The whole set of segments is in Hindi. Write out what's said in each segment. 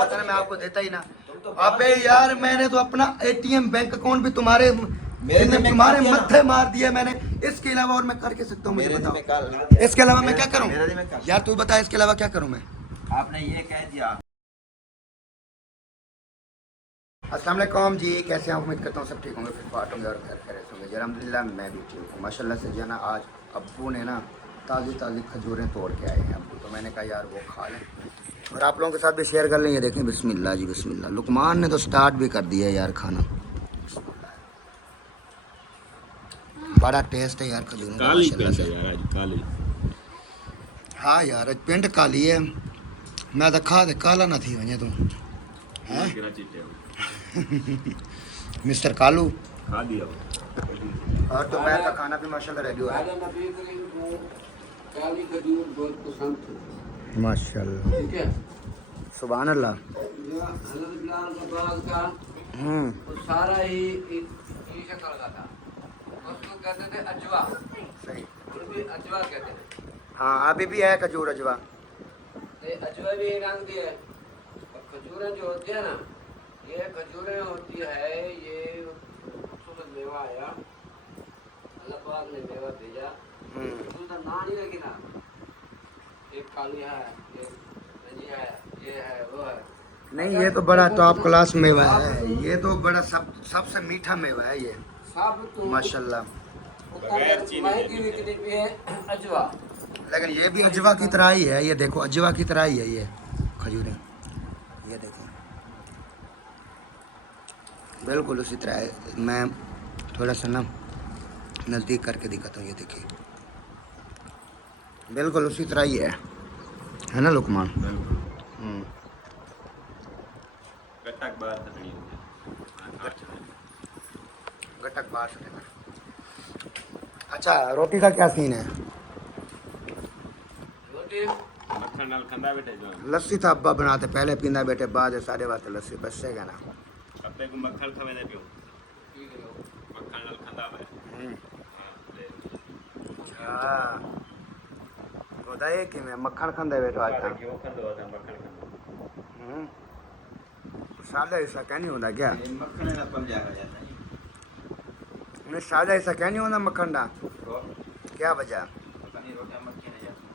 पता ना मैं आपको देता ही ना। अबे यार मैंने तो अपना एटीएम बैंक अकाउंट भी तुम्हारे तुम्हारे मत्थे मार दिया मैंने। इसके अलावा और मैं कर के सकता हूँ, मुझे बताओ इसके अलावा मैं क्या करूँ यार, तू बता इसके अलावा क्या करूँ मैं। आपने ये कह दिया। अस्सलाम वालेकुम जी, कैसे हैं? उम्मीद करता हूँ सब ठीक होंगे, फिर फाट होंगे और खैर खैरियत होंगे। अल्हम्दुलिल्लाह मैं भी ठीक हूँ माशाल्लाह से। जो है ना आज अब्बू ने ना ताज़ी ताज़ी खजूरें तोड़ के आए हैं अब्बू, तो मैंने कहा यार वो खा लें और आप लोगों के साथ भी शेयर कर लें। ये देखें, बिस्मिल्लाह जी बिस्मिल्लाह। लुकमान ने तो स्टार्ट भी कर दिया यार खाना। बड़ा टेस्ट है यार खजूरों का माशाल्लाह से। हाँ यार अज पिंड काली है, मैं तो खा दे काला ना थी वञे तू मिस्टर कालू खा दिया और दोपहर का खाना भी माशाल्लाह रेडी हो रहा है माशाल्लाह। ठीक है, सुभान अल्लाह। हज़रत बिलाल का बाग का वो सारा ही एक शक्ल का था, उसको कहते थे अजवा, सही। भी अजवा कहते थे। हाँ अभी भी है खजूर अजवा। ये अजवा भी रंग की है। और खजूरें जो होती है ना, ये खजूरें होती है, ये खूबसूरत मेवा आया, अल्लाह पाक ने मेवा भेजा। उसका नाम नहीं लगी ना, एक काली है, एक रंजिया है, ये है वो है। नहीं ये तो बड़ा टॉप क्लास मेवा है, ये तो बड़ा सबसे मीठा मेवा है ये सब तो माशाल्लाह। महंगी बिकती भी है अजवा। लेकिन ये भी अजवा की तरह ही है, ये देखो अजवा की तरह ही है ये खजूरें, ये देखो बिल्कुल उसी तरह है। मैं थोड़ा सा ना नज़दीक करके दिखाता हूँ, ये देखिए बिल्कुल उसी तरह ही है ना लुकमान। गटक बाहर से देखो। अच्छा रोटी का क्या सीन है? रोटी मक्खन नाल खंदा बैठे जो लस्सी था अब्बा बनाते, पहले पींदा बैठे बाद सारे बात लस्सी बस है ना। अपने को मक्खन खवे दे पियो मक्खन नाल खंदा है। हाँ बताइए कि मैं मक्खन खांदे बैठो आज तक। क्यों खंदो है मक्खन खंदो सादा ऐसा क्या नहीं होता क्या? ये मक्खन ना पम जाएगा जाता है नहीं सादा ऐसा क्या नहीं होता मक्खन का, तो क्या वजह? पनीर रोटी मक्खन है जाता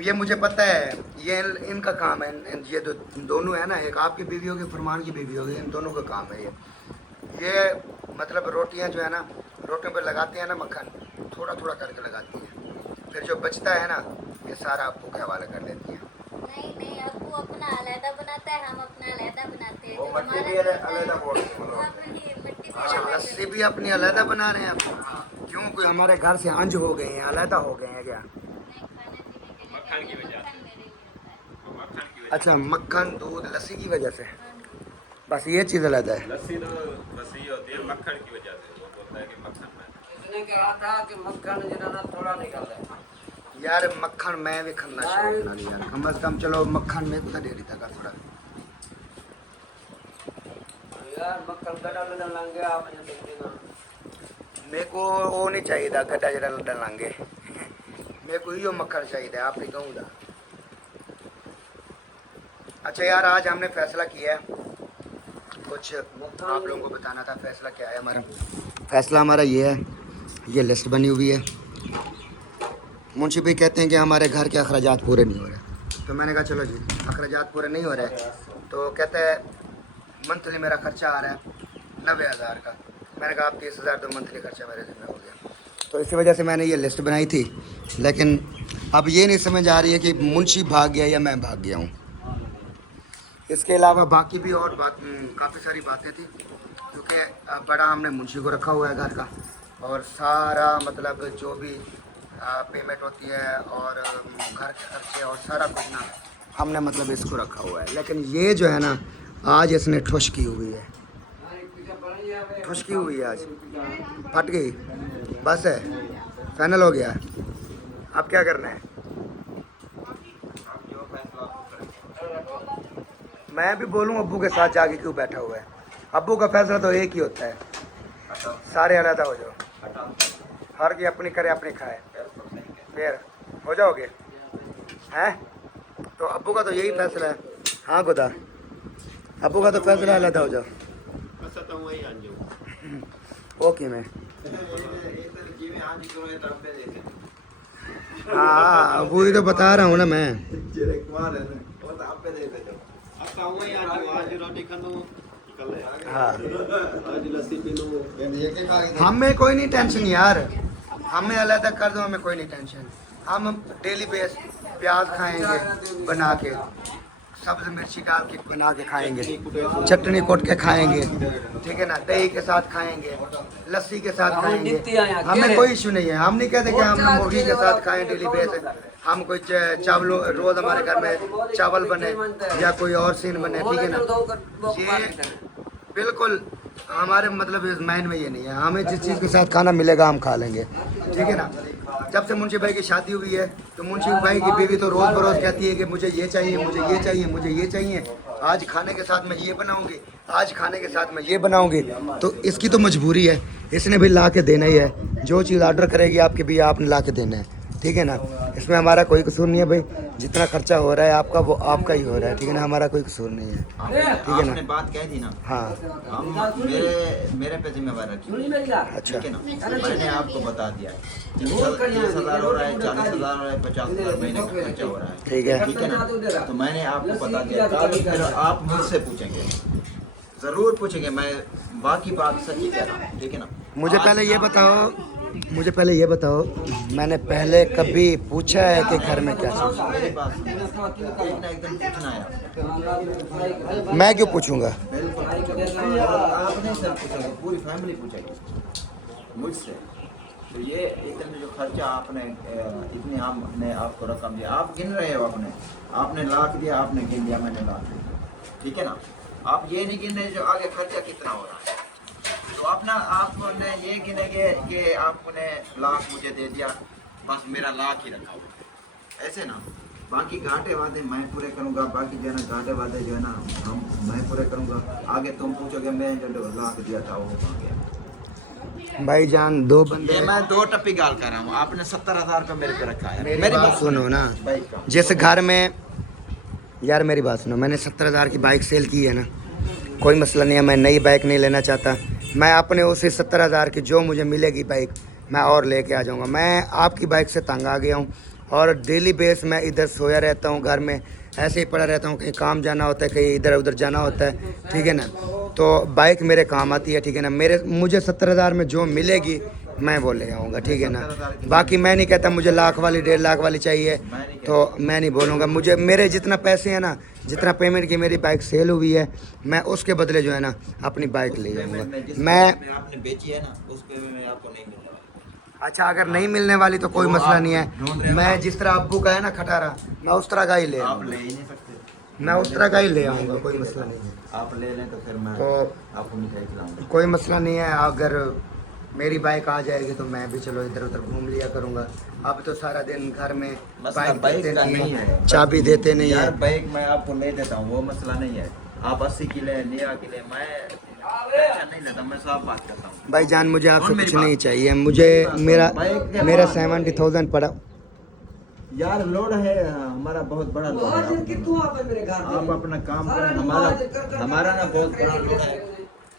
ये मुझे पता है, ये इनका काम है। ये दोनों है ना, एक आपकी बीवी होगी फरमान की बीवी होगी, इन दोनों का काम है ये मतलब रोटियां जो है ना, रोटियों पे लगाते हैं ना मक्खन, थोड़ा थोड़ा करके लगाती हैं, फिर जो बचता है ना ये सारा आपको के हवाले कर देती हैं। नहीं अबू अपना अलग बनाता है, हम अपना अलग बनाते हैं। वो जो मट्टी भी हमारा अलग बोल वो अपनी मिट्टी भी अच्छा अलग लस्सी भी अपनी अलहदा बना रहे हैं आप? क्यों कोई हमारे घर से अंज हो गए हैं, अलहदा हो गए हैं क्या? मक्खन की वजह से मक्खन की वजह अच्छा मक्खन दूध लस्सी की वजह से, बस ये चीज़ अलहदा है। लस्सी तो बस ये होती है मक्खन की वजह से। वो बोलता है कि मक्खन में इसने कहा था कि मक्खन जितना थोड़ा निकल है यार मक्खन मैं भी खाना शौक ना यार, कम से कम चलो मक्खन में कुछ डेरी तक थोड़ा यार, मक्खन गड़ा लगा लंगे आप जो देखते ना। मेरे को वो नहीं चाहिए था गड्ढा जरा डलांगे मेरे को यो मक्खन चाहिए, आप ही कहूँ था। अच्छा यार आज हमने फैसला किया है, कुछ आप लोगों को बताना था। फैसला क्या है हमारा? फैसला हमारा ये है, ये लिस्ट बनी हुई है। मुंशी भाई कहते हैं कि हमारे घर के अखराजात पूरे नहीं हो रहे, तो मैंने कहा चलो जी अखराजात पूरे नहीं हो रहे, तो कहते हैं मंथली मेरा खर्चा आ रहा है 90,000 का। मैंने कहा आप 30,000 तो मंथली खर्चा मेरे जिम्मे हो गया, तो इसी वजह से मैंने ये लिस्ट बनाई थी। लेकिन अब ये नहीं समझ आ रही है कि मुंशी भाग गया या मैं भाग गया हूँ। इसके अलावा बाकी भी और बात काफ़ी सारी बातें थी, क्योंकि बड़ा हमने मुंशी को रखा हुआ है घर का, और सारा मतलब जो भी पेमेंट होती है और घर के खर्चे और सारा कुछ ना हमने मतलब इसको रखा हुआ है। लेकिन ये जो है ना आज इसने ठुश की हुई है, ठुश की हुई है आज, फट गई बस है, फाइनल हो गया। अब क्या करना है? मैं भी बोलूँ अब्बू के साथ जाके क्यों बैठा हुआ है? अब्बू का फैसला तो एक ही होता है, सारे अलग हो जाओ, हर की अपनी करे अपनी खाए, फिर हो जाओगे हैं? तो अब्बू का तो यही फैसला है। हाँ खुदा, अब्बू का तो फैसला है, अलग हो जाओ। असां त उअं ई आंजो ओके मैं हाँ वही तो बता रहा हूँ ना मैं। असां उअं ई आंजो आज रोटी कंदो कल्ह हाँ आज लस्सी पीनो हमें कोई नहीं टेंशन यार, हमें अलग कर दो, हमें कोई नहीं टेंशन। हम डेली बेस प्याज खाएंगे बना के, सब्ज मिर्ची डाल के बना के खाएंगे, चटनी कोट के खाएंगे, ठीक है ना, दही के साथ खाएंगे, लस्सी के साथ खाएंगे, हमें कोई इशू नहीं है। हम नहीं कहते कि हम मुर्गी के साथ खाएं डेली बेस, हम कोई चावल रोज हमारे घर में चावल बने या कोई और सीन बने, ठीक है ना, ये बिल्कुल हमारे मतलब इस माइंड में ये नहीं है। हमें जिस चीज़ के साथ खाना मिलेगा हम खा लेंगे, ठीक है ना। जब से मुंशी भाई की शादी हुई है तो मुंशी भाई की बीवी तो रोज़ बरोज़ कहती है कि मुझे ये चाहिए, मुझे ये चाहिए, मुझे ये चाहिए, आज खाने के साथ मैं ये बनाऊंगी, आज खाने के साथ मैं ये बनाऊंगी। तो इसकी तो मजबूरी है, इसने भी ला के देना ही है। जो चीज़ ऑर्डर करेगी आपके भी आपने ला के देना है, ठीक है ना। इसमें हमारा कोई कसूर नहीं है भाई, जितना खर्चा हो रहा है आपका वो आपका ही हो रहा है, ठीक है ना, हमारा कोई कसूर नहीं है, ठीक है ना। आपने बात कह दी ना, हाँ हम मेरे पे जिम्मेवार रखिए, अच्छा ठीक है ना। मैंने आपको बता दिया है 30,000 हो रहा है, 40,000 हो रहा है, 50,000 महीने का खर्चा हो रहा है, ठीक है। ठीक है ना। तो मैंने आपको बता दिया, कल फिर आप मुझसे पूछेंगे, जरूर पूछेंगे, मैं बाकी बात सच्ची कह रहा हूँ, ठीक है ना। मुझे पहले ये बताओ, मुझे पहले ये बताओ, मैंने पहले कभी पूछा है कि घर में क्या चीज़? मेरी बात सुनो, एक ना एक दिन पूछना है आपको। मैं क्यों पूछूंगा? बिल्कुल आपने सर पूछेंगे, पूरी फैमिली पूछेगी मुझसे। तो ये एक दिन में जो खर्चा आपने इतने हमने आपको रकम दिया, आप गिन रहे हो, आपने लाख दिया, आपने गिन दिया, मैंने लाख दिया, ठीक है ना। आप ये नहीं गिन रहे जो आगे खर्चा कितना हो रहा है। तो अपना आपने ये गिनेंगे कि आपने लाख मुझे दे दिया, बस मेरा लाख ही रखा हुआ, ऐसे ना। बाकी घाटे वादे मैं पूरे करूँगा, बाकी जो है ना घाटे वादे जो है ना मैं पूरे करूँगा। आगे तुम पूछोगे मैं जो लाख दिया था वो कहाँ गया। भाईजान दो बंदे, ये मैं 2 टप्पी गाल कर रहा हूँ, आपने 70,000 रुपये मेरे पे रखा है। मेरी बात सुनो ना, बाइक का जिस घर में, यार मेरी बात सुनो, मैंने 70,000 की बाइक सेल की है ना, कोई मसला नहीं है, मैं नई बाइक नहीं लेना चाहता। मैं अपने उसी 70,000 की जो मुझे मिलेगी बाइक मैं और लेके आ जाऊंगा। मैं आपकी बाइक से तंग आ गया हूँ और डेली बेस मैं इधर सोया रहता हूँ, घर में ऐसे ही पड़ा रहता हूँ, कहीं काम जाना होता है, कहीं इधर उधर जाना होता है, ठीक है ना। तो बाइक मेरे काम आती है, ठीक है ना। मुझे 70,000 में जो मिलेगी मैं वो ले आऊँगा, ठीक है ना। बाकी मैं नहीं कहता मुझे लाख वाली 1.5 लाख वाली चाहिए, तो मैं नहीं बोलूँगा। मुझे मेरे जितना पैसे हैं ना, जितना पेमेंट की मेरी बाइक सेल हुई है, मैं उसके बदले जो है ना अपनी बाइक ले जाऊँगा। मैं आपने बेची है ना, उस पे मैं आपको नहीं मिलने वाला। अच्छा, अगर नहीं मिलने वाली तो कोई मसला नहीं है। मैं जिस तरह अब्बू का है ना खटारा, मैं उस तरह का ही ले आप आऊँगा, ले ही नहीं सकते, मैं उस तरह का ही ले आऊँगा, कोई मसला नहीं है। आप ले लें तो फिर मैं तो आपको मिठाई खिलाऊंगा। कोई मसला नहीं है, अगर मेरी बाइक आ जाएगी तो मैं भी चलो इधर उधर घूम लिया करूँगा। अब तो सारा दिन घर में मसला बाइक देते का नहीं नहीं है, है, चाबी देते नहीं यार है। बाइक मैं आपको नहीं देता हूँ, वो मसला नहीं है। आप 80 की ले, 90 की ले, मैं टेंशन नहीं लेता, मैं साफ बात करता हूँ। भाईजान मुझे आपसे और मेरी कुछ नहीं बात- चाहिए, मुझे मेरा बाइक 70,000 पड़ा। यार लोड है हमारा, बहुत बड़ा लोड है। आप अपना काम करें, हमारा ना बहुत बड़ा लोड है,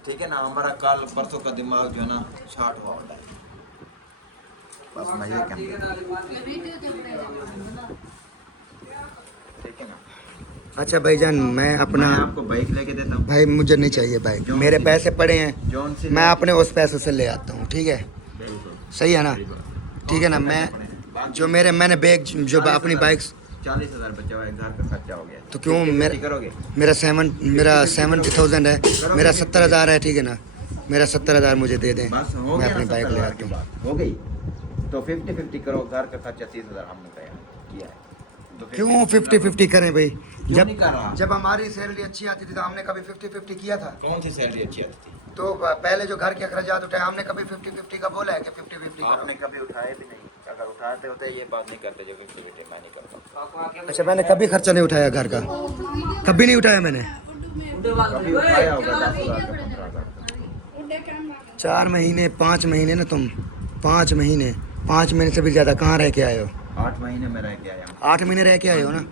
ठीक है ना। हमारा कल परसों का दिमाग जो है ना शार्ट हुआ होता है, बस मैं ये कहता हूँ, ठीक है ना। अच्छा भाईजान, मैं मैं अपना आपको बाइक लेके देता हूँ, भाई मुझे नहीं चाहिए बाइक, मेरे पैसे पड़े हैं, जौन सी मैं अपने उस पैसे से ले आता हूँ, ठीक है, बिल्कुल सही है ना, ठीक है ना। मैं जो मैंने बैग जो अपनी बाइक 40,000 बचा हुआ है, घर का खर्चा हो गया, तो क्यों 50 करोगे? मेरा 70,000 है, मेरा 70,000 है, ठीक है ना। मेरा 70,000 मुझे दे दें, बस हो मैं गया अपनी ना, बाइक ले 70,000 आता की हूँ। बात हो गई, तो 50-50 करो, घर का खर्चा 30,000 हमने तय किया है, तो क्यों 50-50 करें भाई? क्यों नहीं कर रहा? जब हमारी सैलरी अच्छी आती थी तो हमने कभी 50-50 किया था? कौन सी सैलरी अच्छी आती थी? तो पहले जो घर के अखराजात उठाए हमने कभी 50-50 का बोला है कि 50-50 आपने कभी उठाए भी नहीं, अगर उठाते होते ये बात नहीं करते जो 50-50 मैं नहीं करता। अच्छा, मैंने कभी खर्चा नहीं उठाया घर का, कभी नहीं उठाया मैंने। कभी उठाया होगा 10,000 का, 15,000 का। 4 महीने 5 महीने ना तुम 5 महीने से भी ज़्यादा कहाँ रह के आए हो? 8 महीने में रह के आया हूँ। 8 महीने रह के आए हो ना,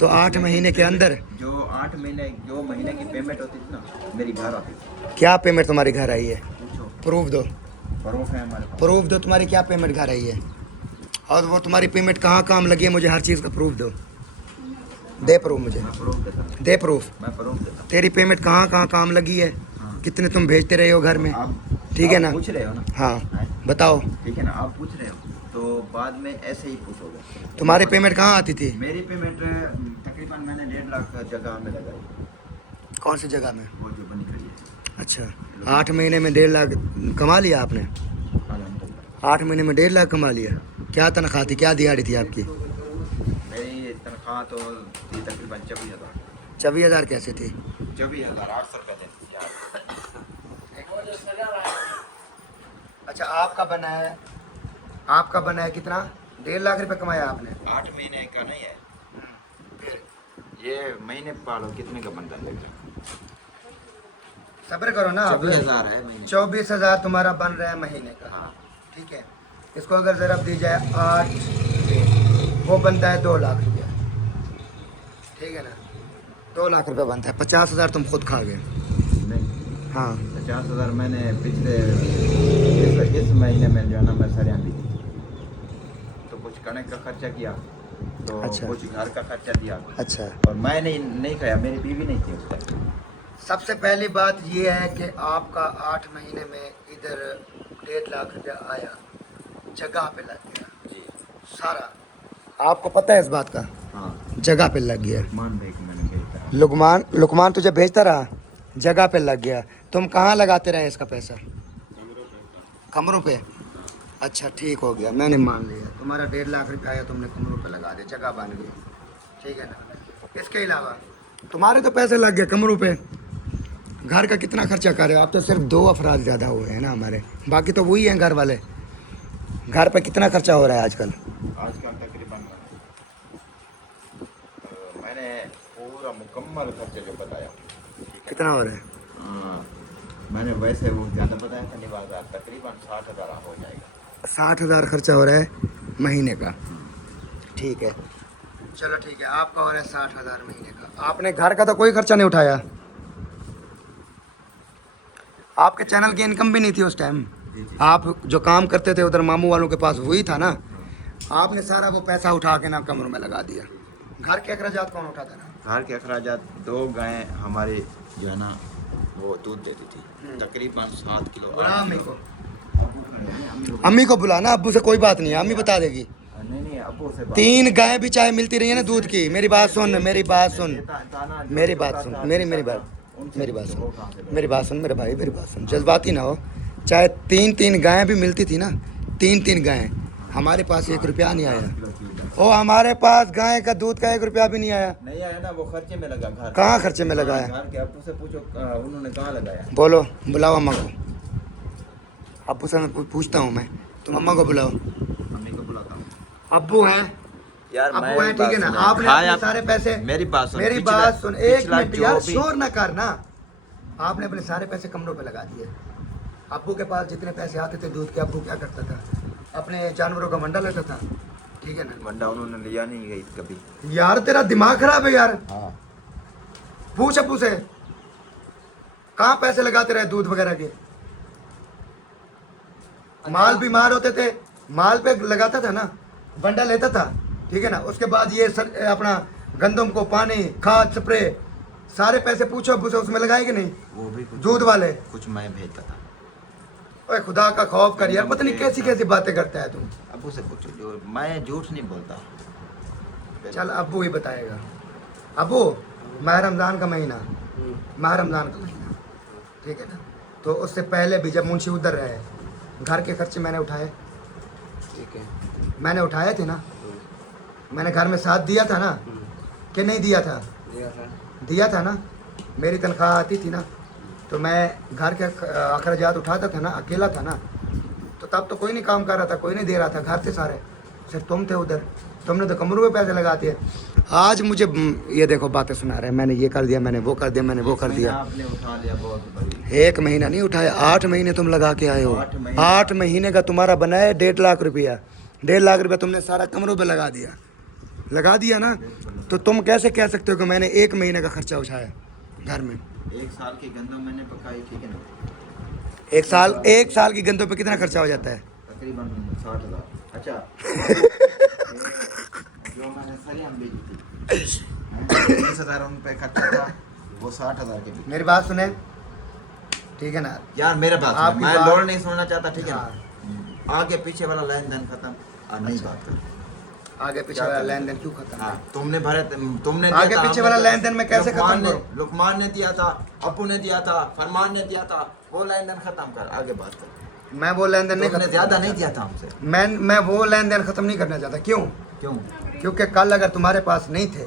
तो 8 महीने के अंदर जो 8 महीने जो महीने की पेमेंट होती थी ना, मेरी घर आती थी। क्या पेमेंट तुम्हारे घर आई है? पूछो, प्रूफ दो, प्रूफ है हमारे पास। प्रूफ दो तुम्हारी क्या पेमेंट घर आई है, और वो तुम्हारी पेमेंट कहाँ काम लगी है, मुझे हर चीज़ का प्रूफ दो। दे प्रूफ मुझे, मैं प्रूफ देता हूँ, दे प्रूफ। मैं प्रूफ देता हूँ। तेरी पेमेंट कहाँ काम लगी है, हाँ। कितने तुम भेजते रहे हो घर में, आप ठीक है आप ना? पूछ रहे हो ना? हाँ हैं? बताओ, ठीक है ना, आप पूछ रहे हो तो बाद में ऐसे ही पूछोगे। तुम्हारी पेमेंट कहाँ आती थी? मेरी पेमेंट तकरीबन मैंने 1.5 लाख जगह में लगाई, कौन सी जगह में? वो जो बनी खड़ी है। अच्छा, 8 महीने में 1.5 लाख कमा लिया आपने? अल्हम्दुलिल्लाह। 8 महीने में 1.5 लाख कमा लिया। क्या तनख्वाह थी, क्या दिहाड़ी थी आपकी? मेरी तनख्वाह तो थी तकरीबन 24,000। 24,000 कैसे थी? 24,800 रुपये देती यार। अच्छा, आपका बना है कितना? 1.5 लाख रुपए कमाया आपने? 8 महीने का नहीं है, ये महीने पालो कितने का बनता है? सब्र करो ना। 24,000 है महीने। 24,000 तुम्हारा बन रहा है महीने का। हाँ। ठीक है, इसको अगर ज़रब दी जाए 8, वो बनता है 2 लाख रुपया। ठीक है ना, 2 लाख रुपया बनता है। 50,000 तुम खुद खा गए। नहीं, हाँ, 50,000 मैंने पिछले इस महीने में जो है ना मैं सरियाँ ली थी, तो कुछ कनक का खर्चा किया, तो अच्छा। कुछ घर का खर्चा दिया, अच्छा। और मैं नहीं खाया, मेरी बीवी नहीं थी उस टाइम। सबसे पहली बात ये है कि आपका 8 महीने में इधर 1.5 लाख रुपया आया, जगह पे लग गया जी सारा। आपको पता है इस बात का? हाँ, जगह पे लग गया। मान भाई को मैंने भेजा। लुकमान तुझे भेजता रहा, जगह पे लग गया। तुम कहाँ लगाते रहे इसका पैसा? कमरों पे। अच्छा, ठीक हो गया, मैंने मान लिया। तुम्हारा 1.5 लाख रुपया आया, तुमने कमरों पे लगा दिया, जगह बन गई। ठीक है ना? इसके अलावा तुम्हारे तो पैसे लग गए कमरों पे। घर का कितना खर्चा कर रहे हो आप? तो सिर्फ 2 अफराद ज़्यादा हुए हैं ना हमारे, बाकी तो वही हैं घर वाले। घर पे कितना खर्चा हो रहा है आजकल? आजकल तकरीबन मैंने पूरा मुकम्मल खर्चा जो बताया, कितना हो रहा है? मैंने वैसे वो ज़्यादा बताया था, नहीं बात तकरीबन 60,000 हो जाएगा। 60,000 खर्चा हो रहा है महीने का। ठीक है, चलो ठीक है, आपका हो रहा है 60,000 महीने का। आपने घर का तो कोई खर्चा नहीं उठाया? आपके चैनल की इनकम भी नहीं थी उस टाइम? आप जो काम करते थे उधर मामू वालों के पास, वही था ना? आपने सारा वो पैसा उठा के ना कमरों में लगा दिया। घर के अखराजात कौन उठाता था? घर के अखराजात 2 गायें हमारी जो है ना वो दूध देती थी, तकरीबन 7 किलो। बुला अम्मी को, अम्मी को बुलाना, अब्बू से कोई बात नहीं है, अम्मी बता देगी। नहीं, अब्बू से 3 गायें भी चाहे मिलती रही है ना दूध की। मेरी बात सुन, मेरी बात सुन, मेरी बात सुन, मेरी बात मेरी बात सुन मेरे भाई, मेरी बात सुन, जज्बाती ना हो। चाहे 3 गायें भी मिलती थी ना, 3 गायें, हमारे पास 1 रुपया नहीं आया। ओ, हमारे पास गाय का दूध का 1 रुपया भी नहीं आया। नहीं आया ना, वो खर्चे में लगा। घर कहाँ खर्चे में लगाया? घर के अब्बू से पूछो उन्होंने कहाँ लगाया। बोलो, बुलाओ अम्मा को। अब्बू से मैं पूछता हूँ मैं, तुम अम्मा को बुलाओ। मम्मी को बुलाता हूँ। अब्बू हैं यार अब्बू हैं, ठीक है ना? आपने अपने सारे पैसे, मेरी बात सुन, मेरी बात सुन, 1 पिछला मिनट जो यार, भी- शोर ना करना। आपने अपने सारे पैसे कमरों पे लगा दिए। अब्बू के पास जितने पैसे आते थे दूध के, अब्बू क्या करता था? अपने जानवरों का मंडा लेता था। ठीक है ना? वंडा उन्होंने लिया नहीं गई कभी। यार तेरा दिमाग खराब है यार। हाँ, पूछ अब्बू से, कहाँ पैसे लगाते रहे दूध वगैरह के? माल बीमार होते थे, माल पे लगाता था ना, बंडा लेता था। ठीक है ना? उसके बाद ये अपना गंदम को पानी, खाद, स्प्रे, सारे पैसे पूछो अब्बू से, उसमें लगाए कि नहीं? वो भी कुछ दूध वाले कुछ मैं भेजता था। ओए खुदा का खौफ कर यार, पता नहीं कैसी कैसी बातें करता है तू। अब्बू से पूछो, जो मैं झूठ नहीं बोलता। चल अब्बू ही बताएगा। अब्बू, माह रमज़ान का महीना, माह रमज़ान का महीना, ठीक है ना? तो उससे पहले भी जब मुंशी उधर रहे, घर के खर्चे मैंने उठाए। ठीक है। मैंने उठाए थे ना? मैंने घर में साथ दिया था ना कि नहीं दिया था? दिया था ना। मेरी तनख्वाह आती थी ना, तो मैं घर के अखराजात उठाता था ना, अकेला था ना, तो तब तो कोई नहीं काम कर रहा था, कोई नहीं दे रहा था, घर थे सारे, सिर्फ तुम थे उधर। तुमने तो कमरों में पैसे लगाते हैं। आज मुझे ये देखो बातें सुना रहे हैं, मैंने ये कर दिया, मैंने वो कर दिया, मैंने वो कर दिया। आपने उठा लिया बहुत बड़ी। 1 महीना नहीं उठाया, 8 महीने तुम लगा के आए हो। 8 महीने का तुम्हारा बना है 1.5 लाख रुपया। 1.5 लाख रुपया तुमने सारा कमरों पे लगा दिया ना, तो तुम कैसे कह सकते हो कि मैंने 1 महीने का खर्चा उठाया घर में? 1 साल की गंदम मैंने पकाई, ठीक है ना? 1 साल की गंदों पे कितना खर्चा हो जाता है? तकरीबन 60,000। अच्छा जो मैंने सरियाम बेची थी 20,000 उन पे खर्चा था, वो 60,000 के भी। मेरी बात सुने, ठीक है ना यार मेरे बात सुनो, आपकी मैं बात- लोड नहीं सुनना चाहता, ठीक है हाँ। ना? आगे पीछे वाला लेन देन खत्म, और नहीं बात कर। आगे पीछे वाला लेन देन क्यों खत्म हाँ, है? तुमने आगे दिया था, पीछे हमने वाला दिया। लेन देन मैं कैसे लुकमान खत्म ने- करूं? लुकमान ने दिया था, अपू ने दिया था, फरमान ने दिया था, वो लेन देन खत्म कर, आगे बात कर। मैं वो लेन देन नहीं तुमने खत्म ज्यादा करना नहीं दिया चाहता। था हमसे, मैं वो लेन देन खत्म नहीं करना चाहता। क्यों? क्यों? क्योंकि कल अगर तुम्हारे पास नहीं थे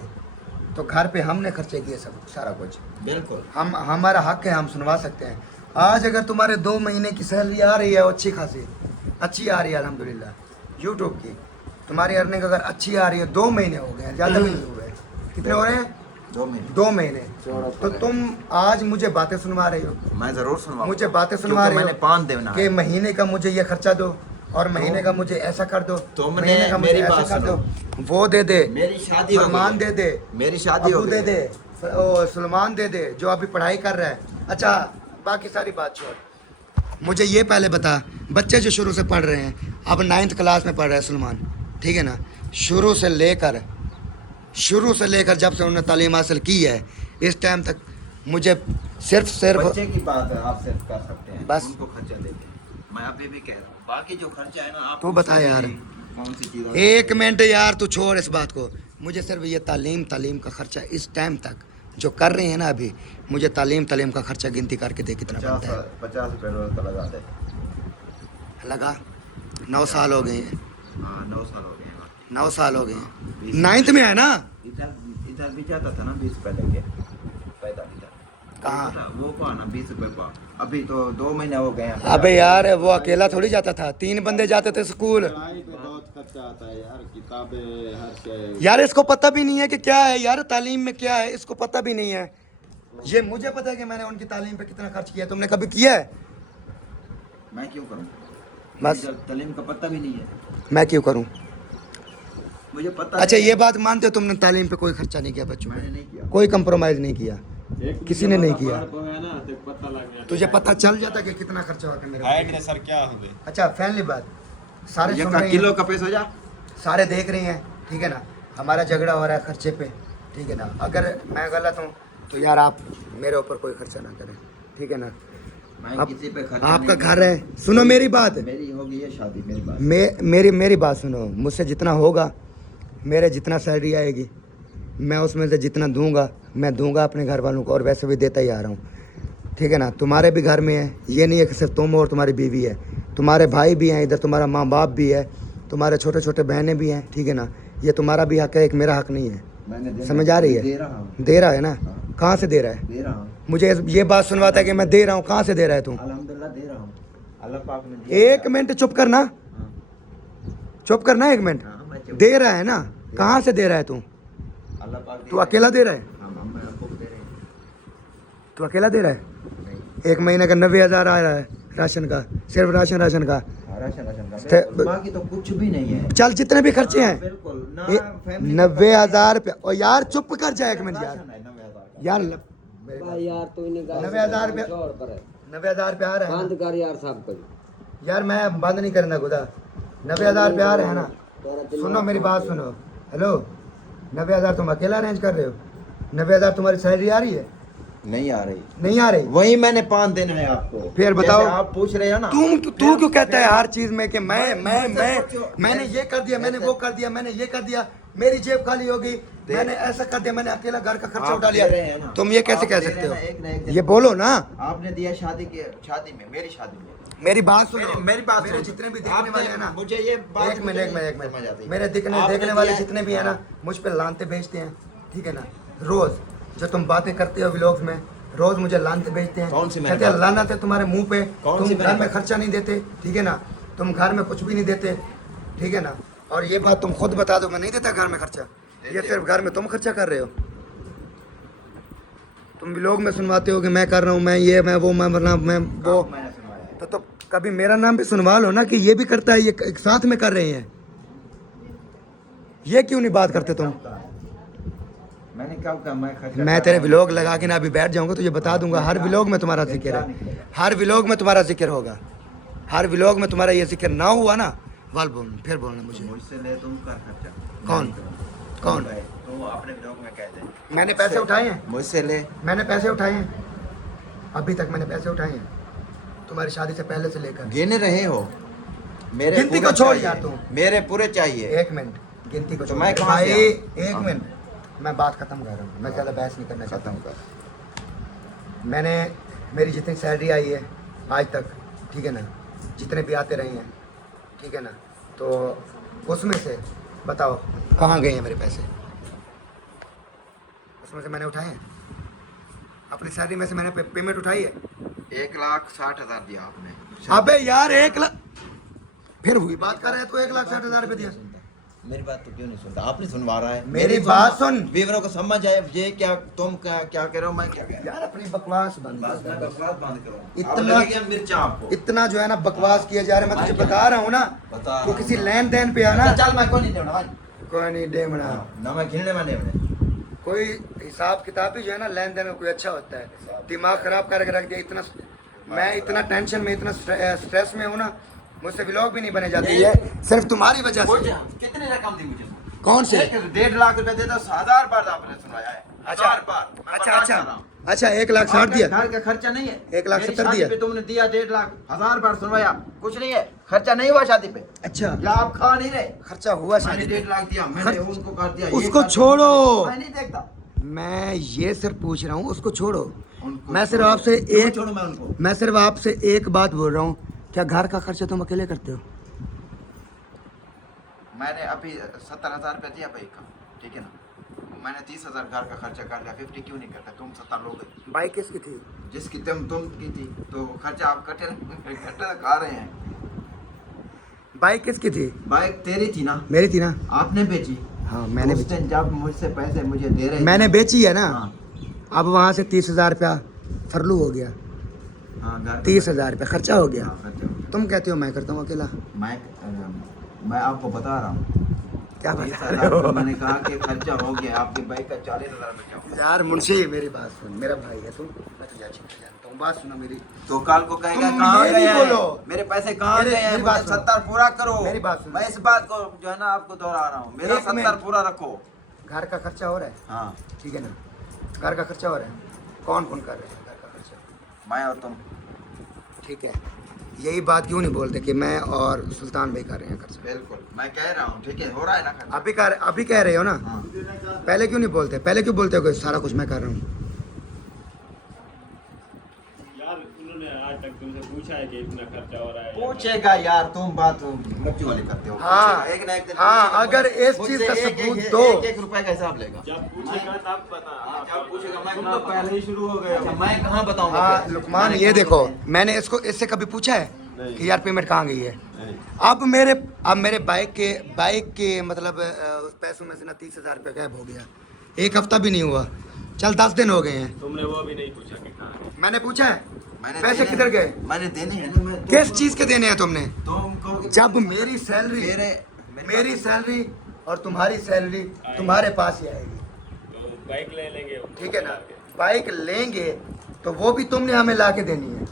तो घर पे हमने खर्चे किए सब सारा कुछ। बिल्कुल। हमारा हक है, हम सुनवा सकते हैं। आज अगर तुम्हारे 2 महीने की सैलरी आ रही है, अच्छी खासी अच्छी आ रही है अल्हम्दुलिल्लाह, यूट्यूब की तुम्हारी अर्निंग अगर अच्छी आ रही है, 2 महीने हो गए हैं, ज़्यादा भी नहीं हुए। कितने हो रहे हैं? 2 महीने। 2 महीने। तो तुम आज मुझे बातें सुनवा रहे हो, मैं जरूर सुनवा, मुझे बातें सुनवा क्योंकि रहे मैंने हो 5 देना कि है। महीने का मुझे ये खर्चा दो और महीने का मुझे ऐसा कर दो, तुमने महीने का मुझे मेरी ऐसा बात कर दो, सुनो। वो दे दे, मेरी शादी हो फरमान गई है। दे दे, मेरी शादी हो अबू गई दे है। दे, ओ सुलेमान दे दे जो अभी पढ़ाई कर रहा है। अच्छा बाकी सारी बात छोड़, मुझे ये पहले बता, बच्चे जो शुरू से पढ़ रहे हैं, अब 9th क्लास में पढ़ रहा है सुलेमान, ठीक है ना, शुरू से लेकर जब से उन्होंने तालीम हासिल की है इस टाइम तक मुझे सिर्फ बच्चे की बात है, आप सिर्फ कर सकते हैं, बस। उनको खर्चा देते हैं। मैं अभी भी कह रहा हूँ, बाकी जो खर्चा है ना, आप तू बता यार। कौन सी चीज़? 1 मिनट यार, तू छोड़ इस बात को। मुझे सिर्फ ये तालीम का खर्चा इस टाइम तक जो कर रहे हैं ना अभी, मुझे तालीम का खर्चा गिनती करके दे कितना बनता है। 50 रुपये रोज का लगा दे। लगा 9 साल हो गए हैं, हाँ, 9 साल हो गए हैं। 9 साल हो गए हैं। 9th में है ना? इधर भी जाता था ना 20 रुपये लेके पैदा इधर। कहाँ? वो को आना 20 रुपये का, अभी तो 2 महीने हो गए हैं। अबे यार वो अकेला थोड़ी जाता था, 3 बंदे जाते थे स्कूल। बहुत खर्चा आता है यार, किताबें हर शय। यार इसको पता भी नहीं है कि क्या है यार तालीम में क्या है, इसको पता भी नहीं है। ये मुझे पता है कि मैंने उनकी तालीम पे कितना खर्च किया, तुमने कभी किया है? मैं क्यों करूँ? बस। मुझे तालीम का पता भी नहीं है, मैं क्यों करूं? मुझे पता अच्छा नहीं ये है। बात मानते हो तुमने तालीम पे कोई खर्चा नहीं किया बच्चों मैंने पे? नहीं किया। कोई कंप्रोमाइज़ नहीं किया, किसी ने नहीं किया। तो है ना, तो पता लग गया। तुझे पता चल जाता कि कितना खर्चा होता है मेरे हाइट पे। है सर, क्या हो गए? अच्छा फैमिली बात, सारे ये सुन का रहे किलो हैं, का पैसा हो जा। सारे देख रहे हैं, ठीक है ना, हमारा झगड़ा हो रहा है खर्चे पे, ठीक है ना। अगर मैं गलत हूँ तो यार आप मेरे ऊपर कोई खर्चा ना करें, ठीक है ना। मैं आप- किसी पे खर्च आपका नहीं घर है, सुनो मेरी बात, मेरी हो गई है शादी, मेरी बात। मेरी बात सुनो। मुझसे जितना होगा, मेरे जितना सैलरी आएगी, मैं उसमें से जितना दूंगा मैं दूंगा अपने घर वालों को, और वैसे भी देता ही आ रहा हूँ, ठीक है ना। तुम्हारे भी घर में है, ये नहीं है कि सिर्फ तुम और तुम्हारी बीवी है, तुम्हारे भाई भी हैं इधर, तुम्हारा माँ बाप भी है, तुम्हारे छोटे छोटे बहनें भी हैं, ठीक है ना। ये तुम्हारा भी हक है, एक मेरा हक नहीं है। मैंने देना- समझ आ रही है? दे रहा हूँ, दे रहा है ना? हाँ। कहाँ से दे रहा है? दे रहा हूँ, मुझे ये बात सुनवाता है कि मैं दे रहा हूँ, कहाँ से दे रहा है तू? अल्हम्दुलिल्लाह दे रहा हूँ, अल्लाह पाक ने दिया। 1 मिनट चुप करना, हाँ, चुप करना 1 मिनट। हाँ, मैं चुप- दे रहा है ना? कहाँ से दे रहा है तू? अल्लाह पाक दे तू रहा है। अकेला दे रहा है? हाँ, हम आपको दे रहे हैं। तू अकेला दे रहा है? नहीं, 1 महीने का 90,000 आ रहा है राशन का, सिर्फ राशन का। हाँ, राशन का थे- बिल्कुल, बाकी तो कुछ भी नहीं है। चल जितने भी खर्चे हाँ, हैं, बिल्कुल ना, ये फैमिली का 90,000 रुपया। और यार चुप कर जाए 1 मिनट यार, राशन है 90,000 का। यार भाई यार तू इन्हें 90,000 रुपया, छोड़ पर है। 90,000 रुपया आ रहा है बंद ना? कर यार सब कुछ। यार मैं बंद नहीं करना खुदा, 90,000 रुपया आ रहा है ना? सुनो मेरी बात सुनो, हेलो, 90,000 तुम अकेला अरेंज कर रहे हो? 90,000 तुम्हारी सैलरी आ रही है? नहीं आ रही, नहीं आ रही? वही मैंने 5 देना है आपको। फिर बताओ। जैसे आप पूछ रहे हो ना, तू क्यों कहता है हर चीज में कि मैंने ये कर दिया, मैंने वो कर दिया, मैंने ये कर दिया, मेरी जेब खाली हो गई, मैंने ऐसा कर दिया, मैंने अकेला घर का खर्चा आप उठा दे रहे हैं लिया। ना। तुम ये कैसे आप कह दे रहे सकते हैं ना, एक ना एक हो? दिन। ये बोलो ना। आपने दिया शादी में, मेरी शादी में। मेरी बात सुनो, मेरी बात मेरे सुनो। जितने भी देखने आपने- वाले हैं ना, मुझे ये बात एक मिनट समझ आती है। मेरे देखने आपने वाले दिया- जितने भी है ना, मुझ पे लानते भेजते हैं, ठीक है ना। रोज जो तुम बातें करते हो व्लॉग्स में, रोज मुझे लानते भेजते हैं। कौन सी मैंने कहते हैं बात? लानत है तुम्हारे मुंह पे, कौन तुम सी घर मैंने में बात? खर्चा नहीं देते, ठीक है ना, तुम घर में कुछ भी नहीं देते, ठीक है ना। और ये बात तुम खुद बता दो, मैं नहीं देता घर में खर्चा, ये सिर्फ घर में तुम खर्चा कर रहे हो। तुम व्लॉग में सुनवाते हो कि मैं कर रहा हूँ, मैं ये, मैं वो, मैं वरना मैं वो, मैंने सुनवाया है। तो कभी मेरा नाम भी सुनवा लो ना कि ये भी करता है, ये एक साथ में कर रहे हैं। ये क्यों नहीं बात करते तुम? मैंने कब कहा मैं खर्चा मैं कर तेरे रहा हूँ? व्लॉग लगा के ना अभी बैठ जाऊंगा, तुझे बता दूंगा हर व्लॉग में तुम्हारा जिक्र है, हर व्लॉग में तुम्हारा जिक्र होगा, हर व्लॉग में तुम्हारा ये जिक्र ना हुआ ना, वाल बोल फिर बोलना मुझे। मुझसे ले तुम कर खर्चा। कौन? मैं नहीं करूँगा। कौन? तुम अपने ब्लॉग में कह दे मैंने पैसे उठाए हैं, मुझसे ले। मैंने पैसे उठाए हैं, अभी तक मैंने पैसे उठाए हैं तुम्हारी शादी से पहले से लेकर। गिन रहे हो मेरे गिनती पूरे को छोड़ चाहिए। यार तू। मेरे पूरे चाहिए। एक मिनट गिनती को तो छोड़। मैं कहाँ भाई से एक मिनट, मैं बात खत्म कर रहा हूँ, मैं ज़्यादा बहस नहीं करना चाहता हूँ। मैंने मेरी जितनी सैलरी आई है आज तक, ठीक है ना, जितने भी आते रहे हैं, ठीक है ना, तो उसमें से बताओ कहाँ गए हैं मेरे पैसे? उसमें से मैंने उठाए हैं, अपनी सैलरी में से मैंने पेमेंट उठाई है। 1,60,000 दिया आपने। अबे यार 1 लाख, फिर हुई बात कर रहे हैं तो 1,60,000 रुपये दिया। मेरी बात तो क्यों नहीं सुनता? आपने सुनवा रहा है मेरी बात सुन। विवरों को समझ आए ये क्या तुम क्या कह रहे हो, मैं क्या कह रहा यार अपनी बकवास बंद हूँ? कर। बकवास बंद करो। इतना- अब लगेगा मिर्चा आपको। इतना जो है ना बकवास किया जा रहा है, मैं तुझे बता रहा हूँ ना, बता तो रहा किसी हूँ। लेन देन पे आना। चल मैं कोई नहीं देना भाई। कोई नहीं डेमना, ना मैं घिरने में नहीं। कोई हिसाब किताब भी जो है ना लेन देन में कोई अच्छा होता है। दिमाग खराब करके रख दिया इतना, मैं इतना टेंशन में, इतना स्ट्रेस में हूँ ना, मुझसे व्लॉग भी नहीं बने जाते, ये सिर्फ तुम्हारी वजह से। कितनी रकम दी मुझे? कौन से? 1.5 लाख रुपए दे दो। 1000 बार आपने सुनाया है। 1000 बार। मैं अच्छा बता अच्छा रहा हूँ। अच्छा 1,60,000 दिया। घर का खर्चा नहीं है। 1,70,000 मेरी शादी दिया। पे तुमने दिया 1.5 लाख। 1000 बार सुनवाया, कुछ नहीं है, खर्चा नहीं हुआ शादी पे। अच्छा या आप खा नहीं रहे? खर्चा हुआ मैंने शादी पे। 1.5 लाख दिया, मैंने उनको कर दिया। ये उसको कर दिया। छोड़ो। मैं नहीं देखता मैं ये सिर्फ पूछ रहा हूँ, उसको छोड़ो। उनको। मैं सिर्फ आपसे क्यों एक छोड़ूं मैं उनको? मैं सिर्फ आपसे एक बात बोल रहा हूँ, क्या घर का खर्चा तुम अकेले करते हो? मैंने अभी 70,000 रुपया दिया भाई का, ठीक है ना। मैंने 30,000 घर का खर्चा कर लिया। 50 क्यों नहीं करता? तुम 70 लोग बाइक किसकी थी? जिसकी तुम की थी, तो खर्चा आप कटे खा रहे हैं। बाइक किसकी थी? बाइक तेरी थी ना, मेरी थी ना। आपने बेची। हाँ मैंने उस बेची, दिन जब मुझसे पैसे मुझे दे रहे थे। मैंने बेची है ना। हाँ, अब वहाँ से 30,000 रुपया फरलू हो गया, हाँ, घर 30,000 रुपया खर्चा हो गया। हाँ, खर्चा हो गया। तुम कहते हो मैं करता हूँ अकेला, मैं आपको बता रहा हूँ। क्या 30,000 बता रहे हो? मैंने कहा कि खर्चा हो गया, आपकी बाइक का 40,000 बचा हुआ। यार मुंशी मेरी बात सुन, मेरा भाई है तू, मैं तुझे अच्छी तरह जानता हूँ, बात सुनो मेरी। तो कल को कहेगा तुम कहाँ ये गए नहीं हैं? बोलो। मेरे पैसे कहाँ मेरी- गए हैं? मेरी बात मुझे सुनो। 70 पूरा करो। मेरी बात सुनो। मैं इस बात को जो है ना आपको दोहरा रहा हूँ, मेरा एक 70 मिनट। पूरा रखो। घर का खर्चा हो रहा है, हाँ, ठीक है ना, घर का खर्चा हो रहा है, कौन कौन कर रहे हैं घर का खर्चा? मैं और तुम। ठीक है, यही बात क्यों नहीं बोलते कि मैं और सुल्तान भाई कर रहे हैं खर्चा? बिल्कुल मैं कह रहा हूँ, ठीक है, हो रहा है ना खर्चा। अभी कह रहे हो ना, हाँ, पहले क्यों नहीं बोलते? पहले क्यों बोलते हो कि सारा कुछ मैं कर रहा हूँ? यार उन्होंने आज तक तुमसे पूछा है कि इतना खर्चा हो रहा है? पूछेगा यार, तुम बात बच्चों वाली करते हो। हाँ, पूछेगा, एक ना एक दिन हाँ, पूछेगा। अगर इस मुझसे चीज़ का एक- सबूत एक- दो। एक रुपए का हिसाब लेगा। जब पूछेगा तब बता। हाँ, जब पूछेगा मैं तुम कहाँ तो पहले ही शुरू हो गए अच्छा, हो। मैं कहाँ बताऊंगा? हाँ फिर? लुकमान, मैंने ये कहाँ देखो, बताया? मैंने इससे कभी पूछा है नहीं। कि यार पेमेंट कहाँ गई है? नहीं। अब मेरे बाइक के मतलब उस पैसों में से ना 30,000 रुपये गायब हो गया, एक हफ्ता भी नहीं हुआ, चल 10 दिन हो गए हैं। तुमने वो भी नहीं पूछा कि कहाँ है? मैंने पूछा है मैंने पैसे देने- किधर गए? मैंने देने हैं ना। मैं किस चीज़ के देने हैं तुमने? तुमको जब मेरी सैलरी मेरी सैलरी और तुम्हारी सैलरी तुम्हारे पास ही आएगी, तो बाइक ले लेंगे। ठीक है ना। बाइक लेंगे तो वो भी तुमने हमें ला के देनी है,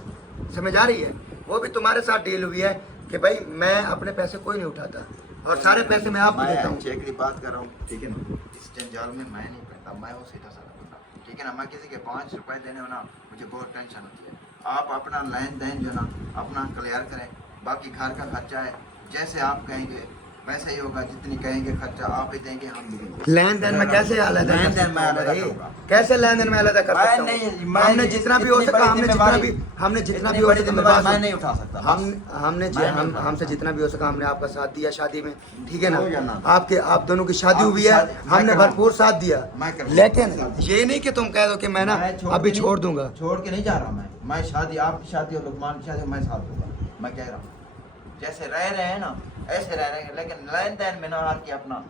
समझ आ रही है? वो भी तुम्हारे साथ डील हुई है कि भाई मैं अपने पैसे कोई नहीं उठाता और सारे पैसे मैं आपको देता हूँ। चेक की बात कर रहा हूँ, ठीक है ना। इस जंजाल में मैं नहीं पड़ता, मैं वो सीधा साधा बंदा, ठीक है ना। मैं किसी के 5 रुपए देने हो ना, मुझे बहुत टेंशन होती है। आप अपना लेन देन जो ना अपना क्लियर करें, बाकी घर का खर्चा है जैसे आप कहेंगे वैसे ही होगा। जितनी कहेंगे खर्चा आप ही देंगे, हम भी देंगे। लेन देन में कैसे अलग लेन देन में अलग करूंगा। कैसे लेन देन में अलग कर मैं सकता हूँ? नहीं- मैं हमने इतनी- जितना भी हो इतनी सका बड़ी हमने जितना जिम्मेवारी- भी इतनी हो बड़ी सका जिम्मेवारी मैं मैं नहीं उठा सकता। हमसे जितना भी हो सका हमने आपका साथ दिया शादी में, ठीक है हो गया ना। ना। आप दोनों की शादी आपकी हुई है, शादी- मैं हमने कराऊंगा। भरपूर साथ दिया, मैं कराऊंगा। लेकिन ये नहीं कि तुम कह दो कि मैं ना अभी के छोड़ नहीं- दूंगा। छोड़ के नहीं जा रहा मैं शादी, आपकी शादी और लुकमान की शादी मैं साथ दूंगा। मैं कह रहा हूँ जैसे रह रहे हैं ना ऐसे रह रहे हैं, लेकिन लेन देन में ना हार के अपना।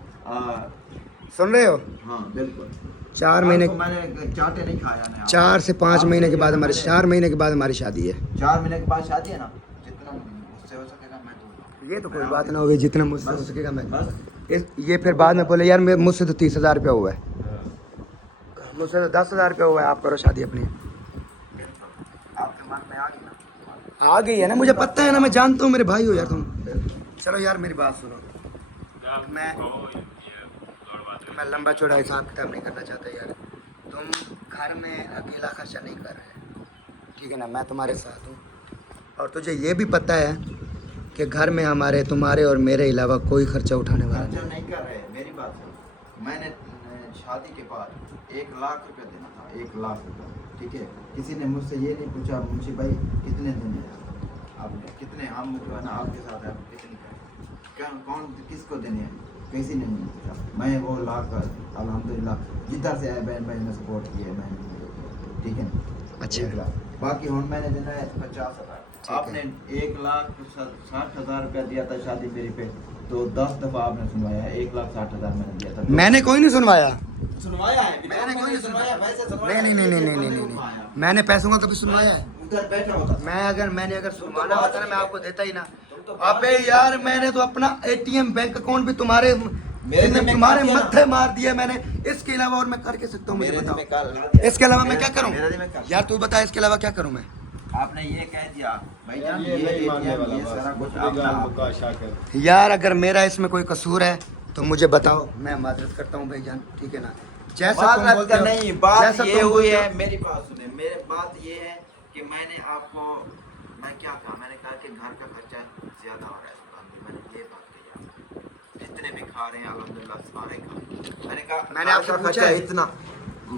सुन रहे हो? हाँ बिल्कुल। 4 महीने मैंने चाटे नहीं खाया ना। 4 से 5 आप महीने के बाद मैंने- 4 महीने के बाद हमारी शादी है। 4 महीने के बाद शादी है ना, जितना मुझसे हो सकेगा मैं दूंगा। ये तो कोई बात ना होगी, जितना मुझसे हो सकेगा मैं बस ये फिर बाद में बोले यार मुझसे तो 30,000 रुपया हुआ है, मुझसे तो 10,000 रुपया हुआ है, आप करो शादी अपनी। आपके मन में आ गई ना? आ गई है ना, मुझे पता है ना, मैं जानता हूँ, मेरे भाई हो यार तुम। चलो यार मेरी बात सुनो, मैं लंबा चौड़ा हिसाब किताब नहीं करना चाहता यार। तुम घर में अकेला खर्चा नहीं कर रहे, ठीक है ना, मैं तुम्हारे साथ हूँ। और तुझे ये भी पता है कि घर में हमारे, तुम्हारे और मेरे अलावा कोई खर्चा उठाने वाला खर्चा नहीं कर रहे। मेरी बात सुनो, मैंने शादी के बाद 1 लाख रुपया देना था, 1 लाख रुपया, ठीक है। किसी ने मुझसे ये नहीं पूछा मुंशी भाई कितने देने हैं आपने, कितने, हम जो है ना आपके साथ है, आप कितनी करें, क्या कौन किसको देने हैं, किसी ने नहीं पूछा। मैं वो लाख अल्हम्दुलिल्लाह जिधर से आए बहन भाई ने सपोर्ट किया है मैंने, ठीक है। अच्छा। 1 लाख, बाकी हम मैंने देना है 50,000। आपने 1,60,000 रुपया दिया था शादी मेरी पे, तो 10 दफा आपने सुनवाया। 1,60,000 मैंने दिया था। मैंने कोई नहीं सुनवाया, सुनवाया है, मैंने कोई नहीं सुनवाया, वैसे सुनवाया। नहीं, मैंने पैसों का कभी सुनवाया है? उधर बैठा होता। मैंने अगर सुनवाना होता ना, मैं आपको देता ही ना। अबे यार मैंने तो अपना ATM बैंक अकाउंट भी तुम्हारे मत्थे मार दिया मैंने, इसके अलावा और मैं कर के सकता हूँ? मुझे बताओ, इसके अलावा मैं क्या करूँ यार? तू बता, इसके अलावा क्या करूँ मैं? आपने ये कह दिया भाईजान, ये सारा कुछ आपका। यार अगर मेरा इसमें कोई कसूर है तो मुझे बताओ, मैं माजरत करता हूँ भाईजान, ठीक है ना। जैसा तुम बोलते हो, नहीं, बात जैसा ये तुम हुई बोलते है, हो। मेरी बात सुने। मेरी बात ये है कि मैंने आपको, मैं क्या कहा, मैंने कहा कि घर का खर्चा ज्यादा हो रहा है सुल्तान जी, मैंने ये बात कही आपको। जितने भी खा रहे हैं अल्हम्दुलिल्लाह सारे खा, मैंने कहा मैंने आपसे घर का पूछा खर्चा है? इतना,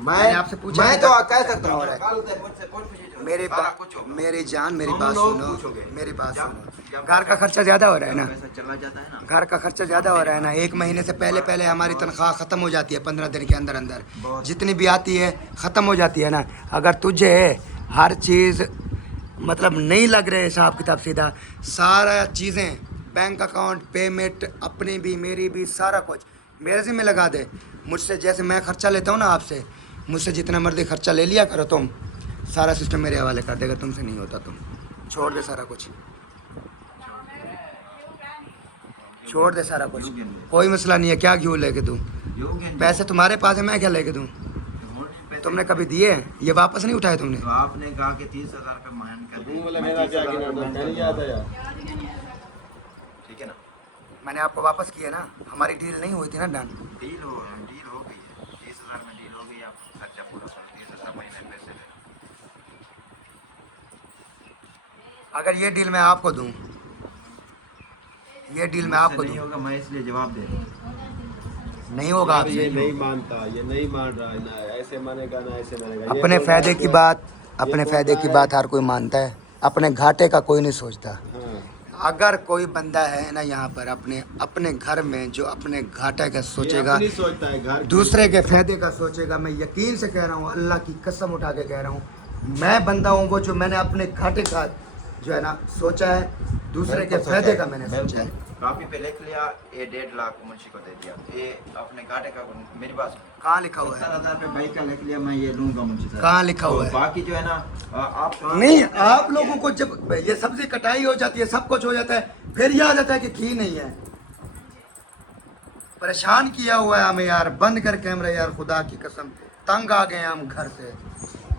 मैंने आपसे पूछा मैं है तो घर का कह खर्चा सकता हूँ, हो रहा है? कल से मुझसे कुछ भी मेरी सारा बात, कुछ होगा। मेरी जान, मेरी तुम बात लोग सुनो, पूछोगे। मेरी बात जब- सुनो। जब घर का खर्चा ज्यादा हो रहा है ना, पैसा चला जाता है ना, घर का खर्चा ज़्यादा हो रहा है ना। 1 महीने से पहले हमारी तनख्वाह ख़त्म हो जाती है, 15 दिन के अंदर अंदर जितनी भी आती है ख़त्म हो जाती है ना। अगर तुझे हर चीज़ मतलब नहीं लग रहे हिसाब किताब सीधा, सारा चीज़ें, बैंक अकाउंट, पेमेंट, अपनी भी मेरी भी, सारा कुछ मेरे से में लगा दे। मुझसे जैसे मैं खर्चा लेता हूँ ना आपसे, मुझसे जितना मर्जी खर्चा ले लिया करो तुम, सारा सिस्टम मेरे हवाले कर देगा, तुमसे नहीं होता। तुम छोड़ दे सारा कुछ, छोड़ दे सारा कुछ, कोई मसला नहीं है। क्या घी लेके दूँ? पैसे तुम्हारे पास है, मैं क्या लेके दूँ? तुमने कभी दिए? ये वापस नहीं उठाए तुमने? तो आपने कहा कि 30,000 रुपये मान कर दें। ठीक है ना, मैंने आपको वापस किया ना, हमारी डील नहीं हुई थी ना डन। डील हो गई है, 30,000 में डील हो गई। आप खर्चा पूरा करो, 30,000 महीने पैसे देना। अगर ये डील मैं आपको दूँ, ये डील मैं आपको नहीं दूँ, होगा, मैं इसलिए जवाब दे रहा हूँ। नहीं होगा ये आपसे। नहीं मानता, ये नहीं मान रहा है ना, ऐसे मानेगा ना ऐसे मानेगा। ये अपने बोल फायदे रहा की है बात, ये अपने बोल फायदे रहा की है। बात हर कोई मानता है, अपने घाटे का कोई नहीं सोचता। हाँ। अगर कोई बंदा है ना यहाँ पर अपने घर में जो अपने घाटे का ये सोचेगा, अपनी सोचता है घर की। दूसरे के फायदे का सोचेगा, मैं यकीन से कह रहा हूँ, अल्लाह की कसम उठा के कह रहा हूँ, मैं बंदा हूँ वो जो मैंने अपने घाटे का जो है ना सोचा है, दूसरे के फायदे का मैंने सोचा है। काफी पे लिख लिया, ये 1.5 लाख मुंशी को दे दिया, ये अपने घाटे का। मेरी बात सुनो, कहाँ लिखा हुआ है? 70,000 रुपये भाई का लिख लिया, मैं ये लूंगा मुंशी से। कहाँ लिखा हुआ है? बाकी जो है ना आप नहीं, आप लोगों को जब ये सब्जी कटाई हो जाती है, सब कुछ हो जाता है, फिर याद आता है कि घी नहीं है। परेशान किया हुआ है हमें यार, बंद कर कैमरा यार, खुदा की कसम तंग आ गए हम घर से।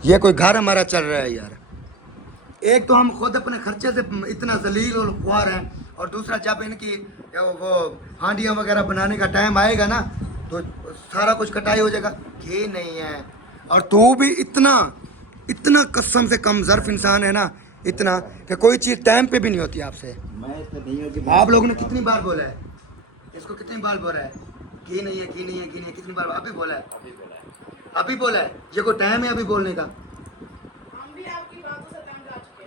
ये कोई घर हमारा चल रहा है यार? एक तो हम खुद अपने खर्चे से इतना जलील और ख्वार हैं, और दूसरा जब इनकी वो हांडियाँ वगैरह बनाने का टाइम आएगा ना, तो सारा कुछ कटाई हो जाएगा, घी नहीं है। और तू भी इतना कसम से कम ज़र्फ इंसान है ना, इतना कि कोई चीज़ टाइम पे भी नहीं होती आपसे। मैं तो नहीं होगी। आप लोगों ने कितनी बार बोला है इसको, कितनी बार बोला है घी नहीं है, घी नहीं है, घी नहीं है, कितनी बार अभी बोला है? अभी बोला है। ये कोई टाइम है अभी बोलने का?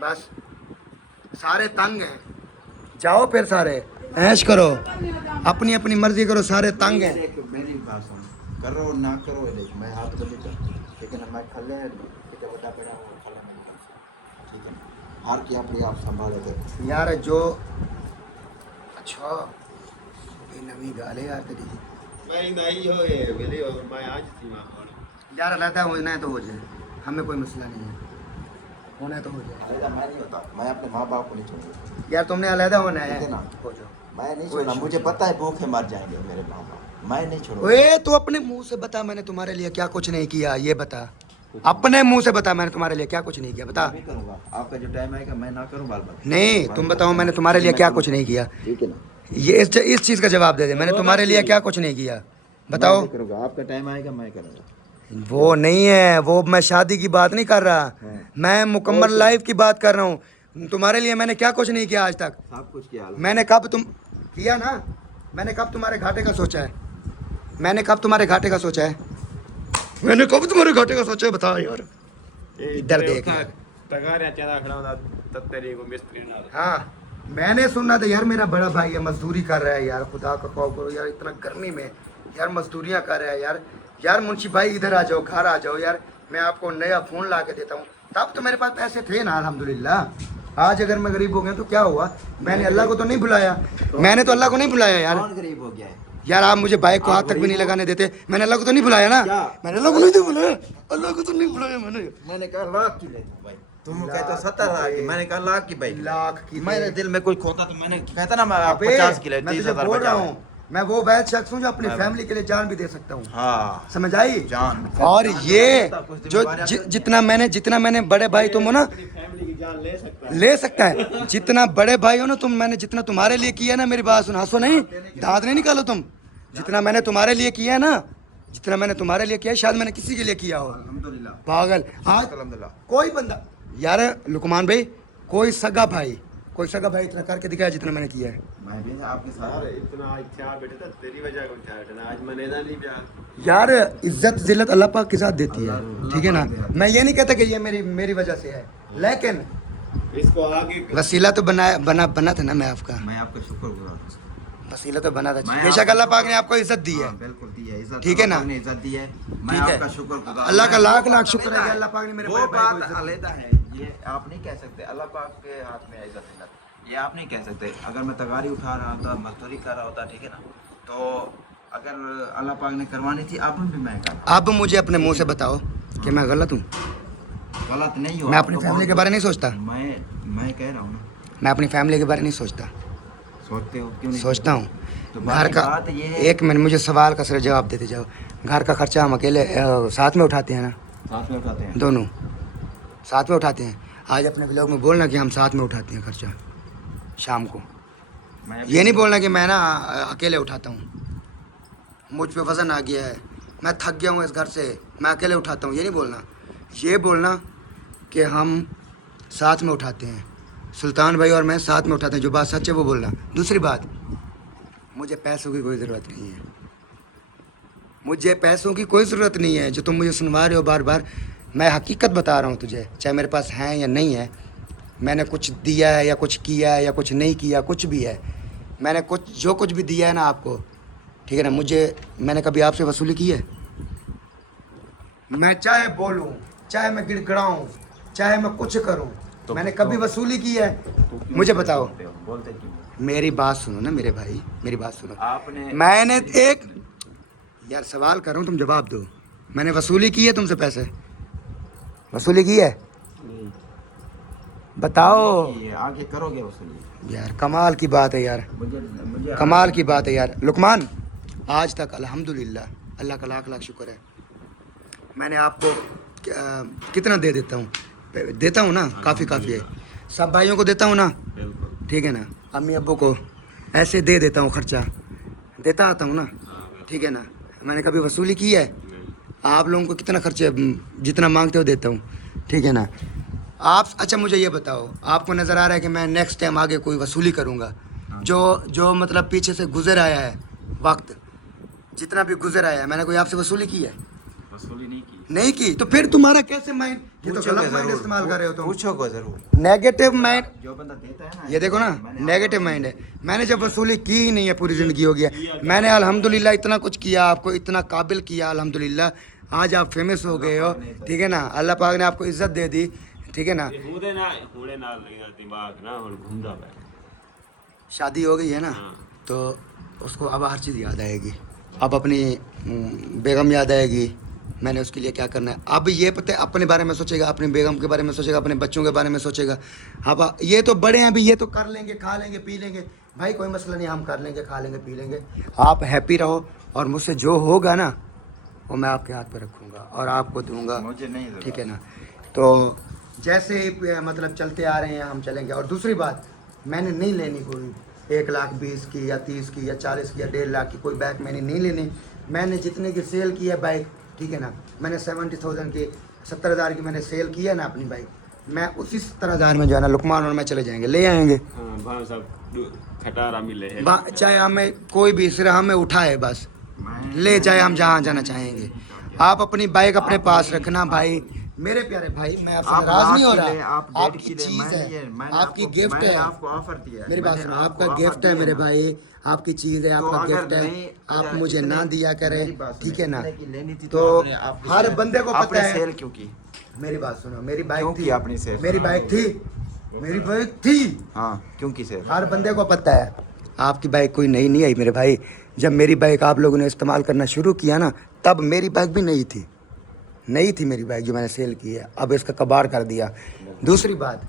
बस सारे तंग हैं, जाओ फिर सारे ऐश करो, अपनी अपनी मर्जी करो, सारे तंग हैं। देख, मेरी बात सुन, करो ना करो, ये देख मैं हाथ तो नहीं करता, ठीक है ना, मैं खले बता पेड़ा हूँ, खला नहीं करता, ठीक है ना, हर की अपनी आप संभाले थे यार जो अच्छा ये नवी गाले यार तेरी मैं नहीं हो ये मेरे, और मैं आज थी वहाँ पर। यार, अलहदा होना है तो हो जाए, हमें कोई मसला नहीं है, होना है तो हो जाए। मैं नहीं होता, मैं अपने माँ बाप को नहीं छोड़ूंगा। यार तुमने अलहदा होना है, ठीक है ना? हो जाओ। मैं नहीं छोड़ा, मुझे पता है भूखे मर जाएंगे मेरे मामा, मैं नहीं छोड़ूंगा। ओए तू अपने मुंह से बता, मैंने तुम्हारे लिए क्या कुछ नहीं किया, ये बता। अपने मुंह से बता, मैंने तुम्हारे लिए क्या कुछ नहीं किया, बता। मैं भी करूंगा, आपका जो टाइम आएगा मैं ना करूँ बाल बाल। नहीं तुम बताओ, मैंने तुम्हारे लिए क्या कुछ नहीं किया। ठीक है ना, ये इस चीज का जवाब दे दे, मैंने तुम्हारे लिए क्या कुछ नहीं किया, बताओ। मैं भी करूंगा, आपका टाइम आएगा मैं करूंगा। वो नहीं है, वो मैं शादी की बात नहीं कर रहा, मैं मुकम्मल लाइफ की बात कर रहा हूँ। तुम्हारे लिए मैंने क्या कुछ नहीं किया आज तक। सब कुछ किया मैंने कब तुम किया ना, मैंने कब तुम्हारे घाटे का सोचा है, मैंने कब तुम्हारे घाटे का सोचा है, मैंने कब तुम्हारे घाटे का सोचा है, बता यार। इधर देख यार। तगार चला खड़ा होता तत्तेरी को मिस्त्री ना। हाँ मैंने सुना था यार, मेरा बड़ा भाई है मजदूरी कर रहा है यार, खुदा का खौफ करो यार, इतना गर्मी में यार मजदूरियाँ कर रहा है यार। यार मुंशी भाई इधर आ जाओ, घर आ जाओ यार, मैं आपको नया फ़ोन ला के देता हूँ। तब तो मेरे पास पैसे थे ना अल्हम्दुलिल्लाह। आज अगर मैं गरीब हो गया तो क्या हुआ, मैंने अल्लाह को तो नहीं बुलाया, मैंने तो अल्लाह को नहीं बुलाया यार। कौन गरीब हो गया है? यार आप मुझे बाइक को हाथ तक भी नहीं लगाने देते, मैंने अल्लाह को तो नहीं बुलाया ना, क्या? मैंने अल्लाह को नहीं बुलाया, अल्लाह को तो नहीं बुलाया मैंने कहा लाख की ले भाई, तुम कहते हो 70 लाख की, मैंने कहा लाख की भाई। लाख की मेरे दिल में कोई खोता तो मैंने कहता ना मैं अबे, 50 की ले, मैं 30 तुझे हजार बोल रहा बचा। हूँ, मैं वो वैद शख्स हूँ जो अपनी हाँ। फैमिली के लिए जान भी दे सकता हूँ, हाँ समझ आई। जान। और ये जो जितना मैंने बड़े भाई तुम हो ना, फैमिली की जान ले सकता है। ले सकता है, जितना बड़े भाई हो ना तुम, मैंने जितना तुम्हारे लिए किया ना, मेरी बात सुन, हंसो नहीं, दांत नहीं निकालो तुम, जितना मैंने तुम्हारे लिए किया है ना, जितना मैंने तुम्हारे लिए किया है, शायद मैंने किसी के लिए किया हो। अल्हम्दुलिल्लाह पागल आज अल्हम्दुलिल्लाह। कोई बंदा यार, लुकमान भाई, कोई सगा भाई इतना करके दिखाया जितना मैंने किया है। मैं भी आपके साथ। यार इतना अच्छा बेटे तो तेरी वजह को क्या है ना, आज मैंने ना नहीं प्यार। यार इज्जत जिल्लत अल्लाह पाक के साथ देती है, ठीक है ना। मैं ये नहीं कहता कि ये मेरी वजह से है, लेकिन इसको आगे वसीला तो बना था ना मैं आपका, मैं आपका शुक्रगुजार हूँ। वसीला तो बना था, मैं बेशक आपका अल्लाह पाक ने आपको इज्जत दी है, हाँ, बिल्कुल दी है इज्जत, ठीक है ना? अल्लाह पाक ने इज्जत दी है, मैं ठीक है। आपका शुक्रगुजार। अल्लाह का मैं- लाख लाख शुक्र है कि अल्लाह पाक ने मेरे वो बड़े भाई को बात इज्जत दी। अलहदा है, ये आप नहीं कह सकते अल्लाह पाक के हाथ में है इज्जत इज्जत, ये आप नहीं कह सकते। अगर मैं तगारी उठा रहा होता, मजदूरी कर रहा होता, ठीक है ना, तो अगर अल्लाह पाक ने करवानी थी अब भी मैं करता। अब मुझे अपने मुंह से बताओ कि मैं गलत हूँ, गलत नहीं हो, मैं आप अपनी तो फैमिली के बहुत- बारे में नहीं सोचता, मैं कह रहा हूँ ना, मैं अपनी फैमिली के बारे में नहीं सोचता, सोचते हो क्यों नहीं? सोचता हूँ। तो घर का बात ये है, एक मिनट, मुझे सवाल का सिर्फ जवाब देते जाओ। घर का खर्चा हम अकेले साथ में उठाते हैं ना, साथ में उठाते हैं। दोनों साथ में उठाते हैं। आज अपने ब्लॉग में बोलना कि हम साथ में उठाते हैं खर्चा शाम को, मैं ये नहीं बोलना कि मैं ना अकेले उठाता हूँ, मुझ पे वज़न आ गया है, मैं थक गया हूँ इस घर से, मैं अकेले उठाता हूँ, ये नहीं बोलना। ये बोलना कि हम साथ में उठाते हैं, सुल्तान भाई और मैं साथ में उठाते हैं, जो बात सच है वो बोलना। दूसरी बात, मुझे पैसों की कोई ज़रूरत नहीं है, मुझे पैसों की कोई ज़रूरत नहीं है जो तुम मुझे सुनवा रहे हो बार बार। मैं हकीकत बता रहा हूँ तुझे, चाहे मेरे पास है या नहीं है, मैंने कुछ दिया है या कुछ किया है या कुछ नहीं किया, कुछ भी है, मैंने जो कुछ भी दिया है ना आपको, ठीक है ना, मैंने कभी आपसे वसूली की है? मैं चाहे बोलूँ, चाहे मैं गिड़गिड़ाऊँ, चाहे मैं कुछ करूँ, मैंने कभी वसूली की है? मुझे बताओ। बोलते क्यों? मेरी बात सुनो ना मेरे भाई, मेरी बात सुनो। आपने मैंने एक यार सवाल कर रहा हूँ, तुम जवाब दो। मैंने वसूली की है तुमसे पैसे? वसूली की है? बताओ ये आगे करोगे वसूली? यार, कमाल की बात है यार, मुझे कमाल की बात है यार। लुकमान, आज तक अल्हम्दुलिल्लाह अल्लाह का लाख लाख शुक्र है, मैंने आपको कितना दे देता हूँ ना, काफ़ी है, सब भाइयों को देता हूँ ना, बिल्कुल ठीक है ना, अम्मी अब्बू को ऐसे दे देता हूँ, खर्चा देता आता हूँ ना, ठीक है ना। मैंने कभी वसूली की है? आप लोगों को कितना खर्चे जितना मांगते हो देता हूँ, ठीक है ना। आप अच्छा मुझे ये बताओ, आपको नज़र आ रहा है कि मैं नेक्स्ट टाइम आगे कोई वसूली करूँगा? जो मतलब पीछे से गुजर आया है वक्त, जितना भी गुजर आया है, मैंने कोई आपसे वसूली की है? वसूली नहीं की। नहीं की, तो फिर तुम्हारा कैसे माइंड, ये तो पूछोगे गलत माइंड जरूर, इस्तेमाल कर रहे हो तुम। पूछोगे जरूर, नेगेटिव माइंड, जो बंदा देता है ना, ये देखो ना, मैंने नेगेटिव माइंड है। मैंने जब वसूली की ही नहीं है, पूरी ज़िंदगी हो गया, मैंने अल्हम्दुलिल्लाह इतना कुछ किया, आपको इतना काबिल किया, अल्हम्दुलिल्लाह आज आप फेमस हो गए हो, ठीक है ना, अल्लाह पाक ने आपको इज्जत दे दी, ठीक है ना। हुदे ना लगेगा दिमाग ना और घूमदा बैठ। शादी हो गई है ना, हाँ। तो उसको अब हर चीज़ याद आएगी, अब अपनी बेगम याद आएगी, मैंने उसके लिए क्या करना है। अब ये पता है, अपने बारे में सोचेगा, अपनी बेगम के बारे में सोचेगा, अपने बच्चों के बारे में सोचेगा। अब ये तो बड़े हैं अभी, ये तो कर लेंगे, खा लेंगे, पी लेंगे, भाई कोई मसला नहीं, हम कर लेंगे, खा लेंगे, पी लेंगे, आप हैप्पी रहो और मुझसे जो होगा ना वो मैं आपके हाथ पे रखूँगा और आपको दूंगा, मुझे नहीं ज़रूरत। ठीक है ना। तो जैसे ही मतलब चलते आ रहे हैं हम चलेंगे। और दूसरी बात, मैंने नहीं लेनी कोई 1,20,000 की या 30 की या 40 की या 1.5 लाख की कोई बाइक मैंने नहीं लेनी। मैंने जितने की सेल की है बाइक, ठीक है ना, मैंने 70,000 की 70,000 की मैंने सेल की है ना अपनी बाइक, मैं उसी 70,000 में जो है ना लुकमान और मैं चले जाएंगे, ले आएंगे। हाँ भाई साहब खटारा मिले है। चाहे हमें कोई भी सिर्फ हमें उठाए बस, ले जाए हम जहाँ जाना चाहेंगे। आप अपनी बाइक अपने पास रखना भाई, मेरे प्यारे भाई, मैं आपसे आप नाराज नहीं हो लाख की ले, रहा, आप 1.5 आपकी की ले, चीज़ मैंने है, मैंने आपकी आपको- गिफ्ट मैंने है। आपको ऑफर दिया है। मेरी बात मैंने सुनो, आपको आपका ऑफर गिफ्ट है दिया मेरे ना। भाई, आपकी चीज़ है, तो आपका अगर गिफ्ट है, नहीं- आप अगर मुझे इतने- ना दिया करें, मेरी बात सुनो, ठीक है ना। इतने की लेनी थी तो आपने- आपने हर सेल- बंदे को आपने पता है। सेल क्यों की? मेरी बात सुनो, मेरी बाइक क्यों थी, की आपने सेल? मेरी बाइक थी, मेरी बाइक थी, हाँ क्यों की सेल? हर बंदे को पता है। आपकी बाइक कोई नई नहीं आई मेरे भाई, जब मेरी बाइक आप लोगों ने इस्तेमाल करना शुरू किया ना, तब मेरी बाइक भी नई थी, नई थी मेरी बाइक जो मैंने सेल की है, अब इसका कबाड़ कर दिया। दूसरी बात